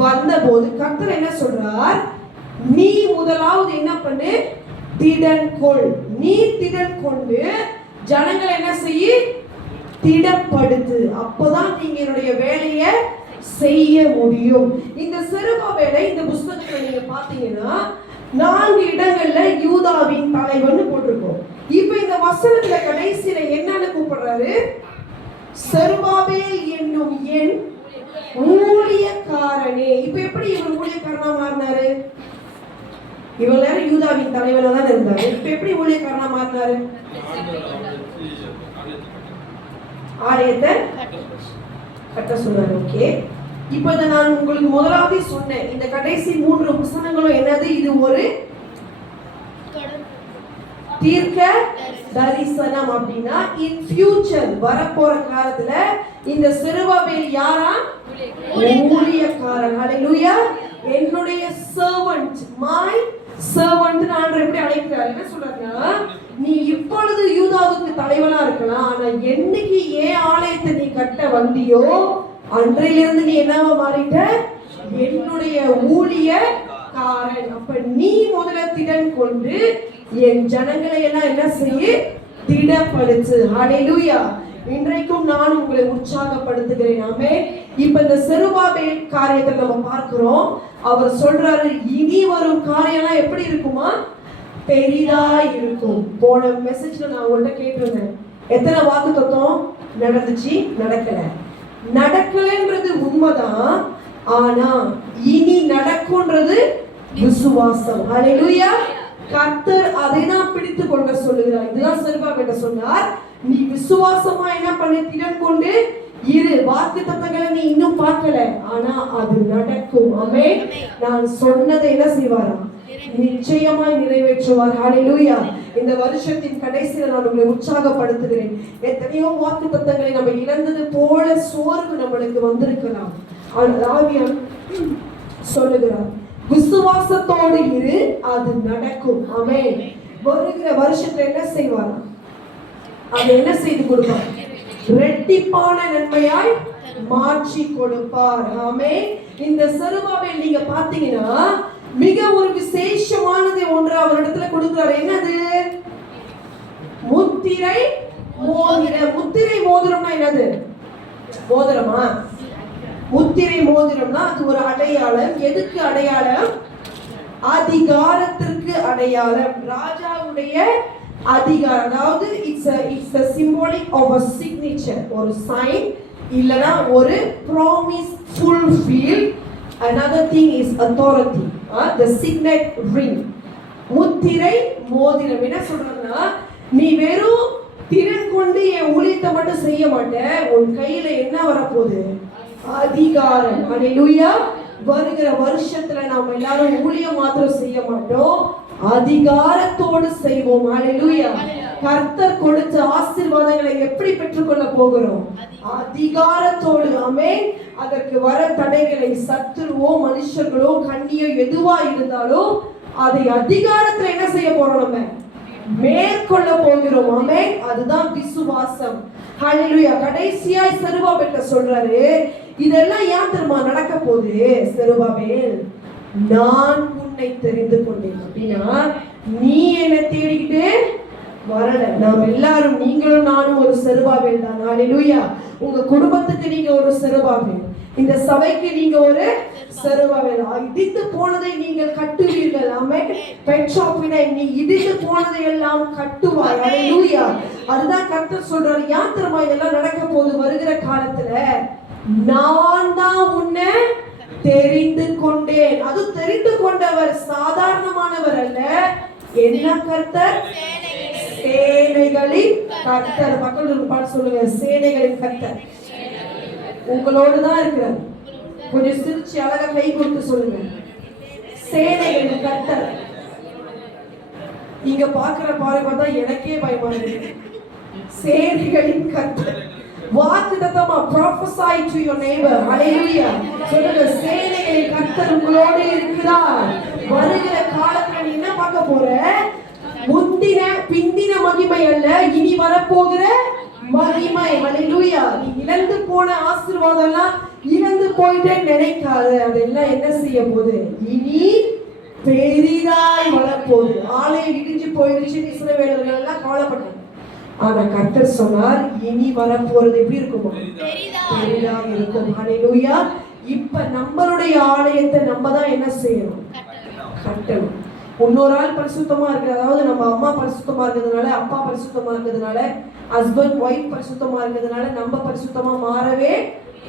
வந்த போது கர்த்தர் என்ன சொல்றார்? நீ முதலாவது என்ன பண்ணு? திடன் கொள். நீ திடன் கொண்டு ஜனங்களை என்ன செய்ய? திடப்படுத்து. அப்பதான் நீங்க என்னுடைய வேலையை செய்ய முடியும். இந்த செருபாபேலை இந்த புஸ்தகத்துல நீங்க பாத்தீங்கன்னா 4 இடங்கள்ல யூதாவின் தலைவன் போட்டிருக்கோம். இப்ப இந்த வசனத்துல கடைசியில என்னன்னு கூப்பிடுறாரு? செருபாபேல் என்னும் என் ஊழியக்காரனே. இப்ப எப்படி இவர் ஊழியக்காரனா மாறினாரு? இவ்வளவு நேரம் யூதாவின் தலைவனா தான் இருந்தாரு. இப்ப எப்படி ஊழியக்காரனா மாறினாரு? ஆலயத்தை கட்ட சொன்னாரு. ஓகே. இப்ப இதை நான் உங்களுக்கு முதலாவது சொன்னேன். இந்த கடைசி 3 வசனங்களும் என்னது? இது ஒரு தீர்க்க தரிசனம். அப்படின்னா இன் ஃபியூச்சர் வரப்போற காலத்துல இந்த செருபாபேல் யாரா? ஊழியக்காரன். ஹல்லேலூயா. என்னுடைய சர்வன்ட், மை சர்வன்ட் ஆண்டவர் எப்படி அழைக்கிறார்? என்ன சொல்றாருன்னா, நீ இப்பொழுது யூதாவுக்கு தலைவனா இருக்கலாம், ஆனா என்னைக்கு ஏன் ஆலயத்தை நீ கட்ட வந்தியோ அன்றையிலிருந்து நீ என்னவா மாறிட்ட? என்னுடைய ஊழியக்காரன். அப்ப நீ முதல்ல திடன் கொண்டு என் ஜனங்களை எல்லாம் என்ன செய்ய? திடப்படுத்து. ஹல்லேலூயா. இன்றைக்கும் நான் உங்களை உற்சாகப்படுத்துகிறேன். ஆமென். இப்ப இந்த செருபாபேல் காரியத்தை நம்ம பார்க்கிறோம். அவர் சொல்றாரு, இனி வரும் காரியம்லாம் எப்படி இருக்குமா? பெரிதாய் இருக்கும். போன மெசேஜ்ல நான் உங்கள்கிட்ட கேட்டிருந்தேன், எத்தனை வாக்குத்தத்தம் நடந்துச்சு? நடக்கலன்றது உண்மைதான், ஆனா இனி நடக்கும்ன்றது விசுவாசம். ஹல்லேலூயா. கர்த்தர் அதை தான் பிடித்து கொள்ள சொல்லுகிறார். இதுதான் செருபாபேல சொன்னார், நீ விசுவாசமா என்ன பண்ண, திடன் கொண்டு இரு. வாக்குத்தத்தங்களை நீ இன்னும் பார்க்கல, ஆனா அது நடக்கும். ஆமென். நான் சொன்னதை என்ன செய்வாரா? நிச்சயமாய் நிறைவேற்றுவார். ஹல்லேலூயா. இந்த வருஷத்தின் கடைசியில நான் உங்களை உற்சாகப்படுத்துகிறேன். எத்தனையோ வாக்குத்தத்தங்களை நம்ம இழந்தது போல சோர்வு நம்மளுக்கு வந்திருக்கலாம். ஆவியானவர் சொல்லுகிறார், விசுவாசத்தோடு இரு, அது நடக்கும். ஆமென். வருகிற வருஷத்துல என்ன செய்வார்? அது என்ன செய்து கொடுப்பார்? ரெட்டிப்பான நன்மையாய் மாற்றி கொடுப்பார். ஆமென். இந்த செருபாபேல் நீங்க பாத்தீங்கன்னா மிக ஒரு விசேஷமானது ஒன்று அவரிடத்துல கொடுக்கிறார். என்னது? முத்திரை மோதிரம். முத்திரை மோதிரம்னா என்னது? மோதிரமா? முத்திரை மோதிரம்னா அது ஒரு அடையாளம். எதுக்கு அடையாளம்? அதிகாரத்திற்கு அடையாளம். ராஜாவுடைய அதிகாரம். அதாவது it's a symbolic of a signature, ஒரு சைன், இல்லனா ஒரு promise fulfilled. Another thing is authority, the signet ring. முத்திரை மோதிரம் என்ன சொல்றதுன்னா, நீ வெறும் திறன் கொண்டு என் ஊழியத்தை மட்டும் செய்ய மாட்ட, உன் கையில என்ன வரப்போகுது? அதிகாரம். ஹல்லேலூயா. வருகிற வருஷத்துல நாம் எல்லாரும் ஊழியம் மாத்திரம் செய்ய மாட்டோம், அதிகாரத்தோடு செய்வோம். ஹல்லேலூயா. கர்த்தர் கொடுத்த ஆசீர்வாதங்களை எப்படி பெற்றுக்கொள்ள போகிறோம்? அதிகாரத்தோடு. ஆமென். அதற்கு வர தடைகளை சத்துருவோ மனுஷர்களோ கண்ணியோ எதுவா இருந்தாலும் அதை அதிகாரத்துல என்ன செய்ய போறோம்? நம்ம மேற்கொள்ள போகிறோம். ஆமென். அதுதான் விசுவாசம். ஹல்லேலூயா. கடைசியாய் செருபாபேல் சொல்றாரு, இதெல்லாம் ஏன் தெரியுமா நடக்க போகுது? செருபாபேல், நான் உன்னை தெரிந்து கொண்டேன். அப்படின்னா நீ என்ன தேடிக்கிட்டு வரல. நாம் எல்லாரும், நீங்களும் நானும் ஒரு செருபாபேல் தான். ஹல்லேலூயா. உங்க குடும்பத்துக்கு நீங்க ஒரு செருபாபேல், இந்த சபைக்கு நீங்க ஒரு செருபாபேல். இடிந்து போனதை நீங்கள் கட்டுவீர்கள். ஆமென். பெட்ரோபினை, நீ இடிந்து போனதை எல்லாம் கட்டுவாய். ஹல்லேலூயா. அதுதான் கர்த்தர் சொல்றாரு. ஏன் தெரியுமா இதெல்லாம் நடக்க போகுது? வருகிற காலத்துல நான் தான் உன்னை தெரிந்து கொண்டேன். அது தெரிந்து கொண்டவர் சாதாரணமானவர் அல்ல. என்ன கர்த்தர்? சேனைகளின் கர்த்தர். மக்கள் பாட்டு சொல்லுங்க, சேனைகளின் கர்த்தர் உங்களோடு தான் இருக்கிறார். கொஞ்சம் சிரிச்சு அழகா கை கொடுத்து சொல்லுங்க, சேனைகளின் கர்த்தர். இங்க பாக்குற பாருங்க பார்த்தா எனக்கே பயமா இருக்கு. சேனைகளின் கர்த்தர். வாக்குத்தத்தமா prophesy to your neighbor. Hallelujah. சொல்லுங்க, சேனைகளின் கர்த்தர் உங்களோடு இருக்கிறார். வருகிற காலத்துல நீ என்ன பார்க்க போற? முந்தின பிந்தின மகிமை அல்ல, இனி வரப்போகிற மகிமை. ஹல்லேலூயா. நீ இழந்து போன ஆசீர்வாதம் எல்லாம் இழந்து போயிட்டே நினைக்காத. அதெல்லாம் என்ன செய்ய போகுது? இனி பெரிதாய் வரப்போகுது. ஆலயம் இடிஞ்சு போயிடுச்சு, இஸ்ரவேலர்கள் எல்லாம் கவலைப்பட்டாங்க. ஆனா கர்த்தர் சொன்னார், இனி வரப்போறது எப்படி இருக்குமா? பெரிதாய் இருக்கும். ஹல்லேலூயா. இப்ப நம்மளுடைய ஆலயத்தை நம்ம தான் என்ன செய்யணும்? கட்டணும். இன்னொரு ஆள் பரிசுத்தமா இருக்கு, அதாவது நம்ம அம்மா பரிசுத்தமா இருக்கிறதுனால, அப்பா பரிசுத்தமா இருக்கிறதுனால, ஹஸ்பண்ட் ஒய்ஃப் பரிசுத்தமா இருக்கிறதுனால நம்ம பரிசுத்தமா மாறவே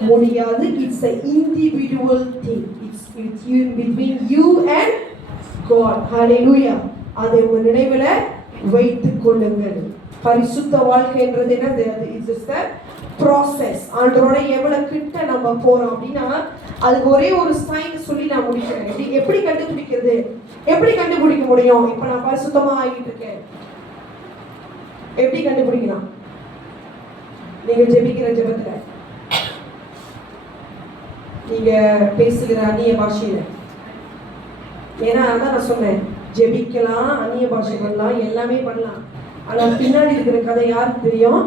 முடியாது. It's a individual thing. It's between you and God. Hallelujah. அதை உங்க நினைவுல வைத்துக் கொள்ளுங்கள். பரிசுத்த வாழ்க்கைன்றது என்னது? It's just a process. ஆண்டவரோட எவ்வளவு கிட்ட நம்ம போறோம் அப்படின்னா அதுக்கு ஒரே ஒரு சைன் சொல்லி நான் முடிக்கிறேன். எப்படி கண்டுபிடிக்கிறது? எப்படி கண்டுபிடிக்க முடியும்? இப்ப நான் பரிசுத்தமா ஆகிட்டு இருக்கேன், எப்படி கண்டுபிடிக்கலாம்? நீங்க ஜெபிக்கிற ஜெபத்துல, நீங்க பேசுகிற அந்நிய பாஷையில. ஏன்னா அதான் நான் சொன்னேன், ஜெபிக்கலாம், அந்நிய பாஷை பண்ணலாம், எல்லாமே பண்ணலாம். ஆனா பின்னாடி இருக்கிற கதை யாருக்கு தெரியும்?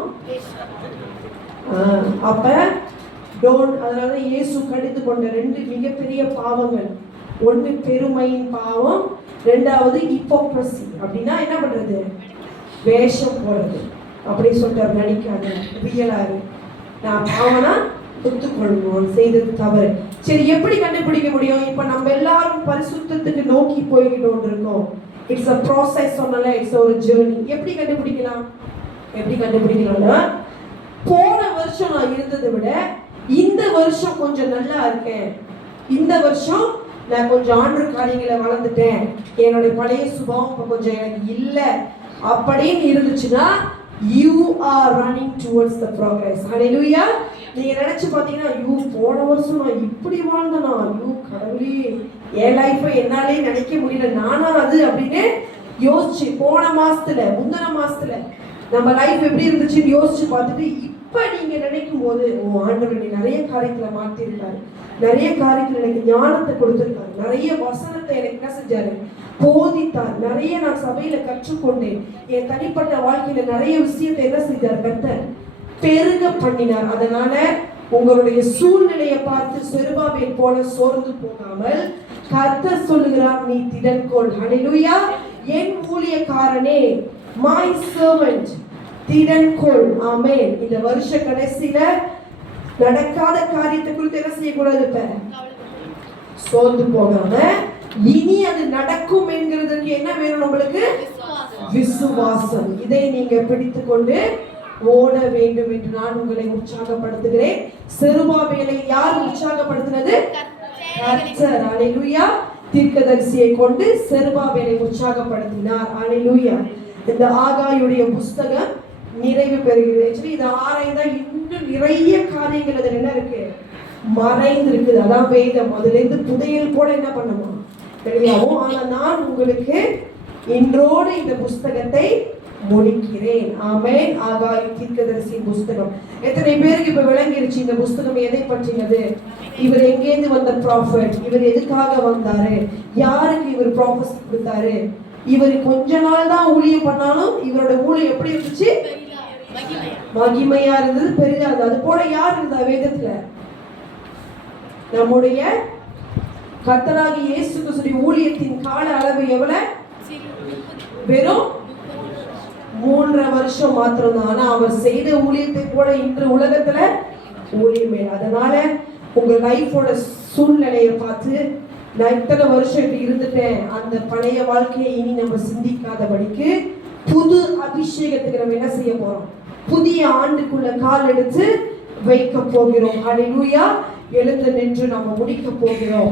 அப்ப அதனால இயேசு கடிந்து கொண்ட ரெண்டு மிகப்பெரிய பாவங்கள். ஒன்று பெருமையின் பாவம், ரெண்டாவது ஹிப்போக்ரசி. அப்படின்னா என்ன பண்றது? வேஷம் போடுறது. அப்படி சொல்லிட்டு நடிக்காது, ரியலாரு. நான் பாவனா ஒத்துக்கொள்வோம், செய்தது தவறு. சரி, எப்படி கண்டுபிடிக்க முடியும்? இப்ப நம்ம எல்லாரும் பரிசுத்தத்துக்கு நோக்கி போய்கிட்டு இருக்கோம். இட்ஸ் a process சொன்னால இட்ஸ் ஒரு ஜர்னி. எப்படி கண்டுபிடிக்கலாம்னா போன வருஷம் நான் இருந்ததை விட இந்த வருஷம் கொஞ்சம் நல்லா இருக்கேன், இந்த வருஷம் நான் கொஞ்சம் ஆண்டவர் காரியங்களை வளர்ந்துட்டேன், என்னுடைய பழைய சுபாவம் இப்போ கொஞ்சம் எனக்கு இல்லை அப்படின்னு இருந்துச்சுன்னா you are running towards the progress. Hallelujah. நீங்க நினைச்சு பாத்தீங்கன்னா ஐயோ போன வருஷம் நான் இப்படி வாழ்ந்தனா, ஐயோ கடவுளே என் லைஃபை என்னாலே நினைக்க முடியல, நானா அது அப்படின்னு யோசிச்சு போன மாசத்துல முந்தின மாசத்துல நம்ம லைஃப் எப்படி இருந்துச்சுன்னு யோசிச்சு பார்த்துட்டு இப்ப நீங்க நினைக்கும் போது ஓ ஆண்டவர் நீ நிறைய காரியத்துல மாத்திருக்காரு, நிறைய காரியத்துல எனக்கு ஞானத்தை கொடுத்திருக்காரு, நிறைய வசனத்தை எனக்கு என்ன செஞ்சாரு போதித்தார், நிறைய நான் சபையில கற்றுக்கொண்டேன், என் தனிப்பட்ட வாழ்க்கையில நிறைய விஷயத்தை என்ன செஞ்சார் கர்த்தர் பெருக பண்ணினார். அதனால உங்களுடைய சூழ்நிலையை பார்த்து செருபாபேல் போல சோர்ந்து போகாமல் கர்த்தர் சொல்லுகிறார் நீ திடன்கொள். ஹல்லேலூயா. என் ஊழியக்காரனே, my servant, திடன்கொள். ஆமென். இந்த வருஷ கடைசியில நடக்காத காரியத்தை குறித்து என்ன செய்யக்கூடாது, இப்ப சோர்ந்து போகாம இனி அது நடக்கும் என்கிறதுக்கு என்ன வேணும் உங்களுக்கு, விசுவாசம். இதை நீங்க பிடித்துக் கொண்டு ஓட வேண்டும் என்று நான் உங்களை உற்சாகப்படுத்துகிறேன். செருபாபேலை யார் உற்சாகப்படுத்தினது? கர்த்தர். ஹல்லேலூயா. தீர்க்கதரிசியை கொண்டு செருபாபேலை உற்சாகப்படுத்தினார். ஹல்லேலூயா. இந்த ஆகாயுடைய புஸ்தகம் நிறைவு பெறுகிறது. ஆக்சுவலி இதை ஆராய்ந்தா இன்னும் நிறைய காரியங்கள் அதில் என்ன இருக்கு, மறைந்து இருக்குது. அதான் வேதம். அதுல இருந்து புதையல் போல என்ன பண்ணுமா வெளியாகும். ஆனா நான் உங்களுக்கு இன்றோடு இந்த புஸ்தகத்தை முடிக்கிறேன். ஆமென். ஆகாய தீர்க்கதரிசி புஸ்தகம் எத்தனை பேருக்கு இப்ப விளங்கிருச்சு இந்த புஸ்தகம் எதை பற்றினது, இவர் எங்கேருந்து வந்த ப்ராஃபட், இவர் எதுக்காக வந்தாரு, யாருக்கு இவர் ப்ராஃபஸி கொடுத்தாரு, இவர் கொஞ்ச நாள் தான் ஊழியம் பண்ணாலும் இவரோட ஊழியம் எப்படி இருந்துச்சு, மகிமையா இருந்தது, பெரிதா இருந்தது. அது போல யார் இருந்தா வேதத்துல, நம்முடைய கர்த்தராகிய இயேசு கிறிஸ்துவின் ஊழியத்தின் கால அளவு எவ்வளவு, வெறும் 3.5 வருஷம் மாத்திரம்தான். ஆனா அவர் செய்த ஊழியத்தை போல இன்று உலகத்துல ஊழியமே. அதனால உங்க லைஃபோட சூழ்நிலையை பார்த்து நான் இத்தனை வருஷம் இப்படி இருந்துட்டேன், அந்த பழைய வாழ்க்கையை இனி நம்ம சிந்திக்காதபடிக்கு புது அபிஷேகத்துக்கு நம்ம என்ன செய்ய போறோம், புதிய ஆண்டுக்குள்ள கால் எடுத்து வைக்க போகிறோம். ஹல்லேலூயா. எழுந்து நின்று நம்ம முடிக்க போகிறோம்.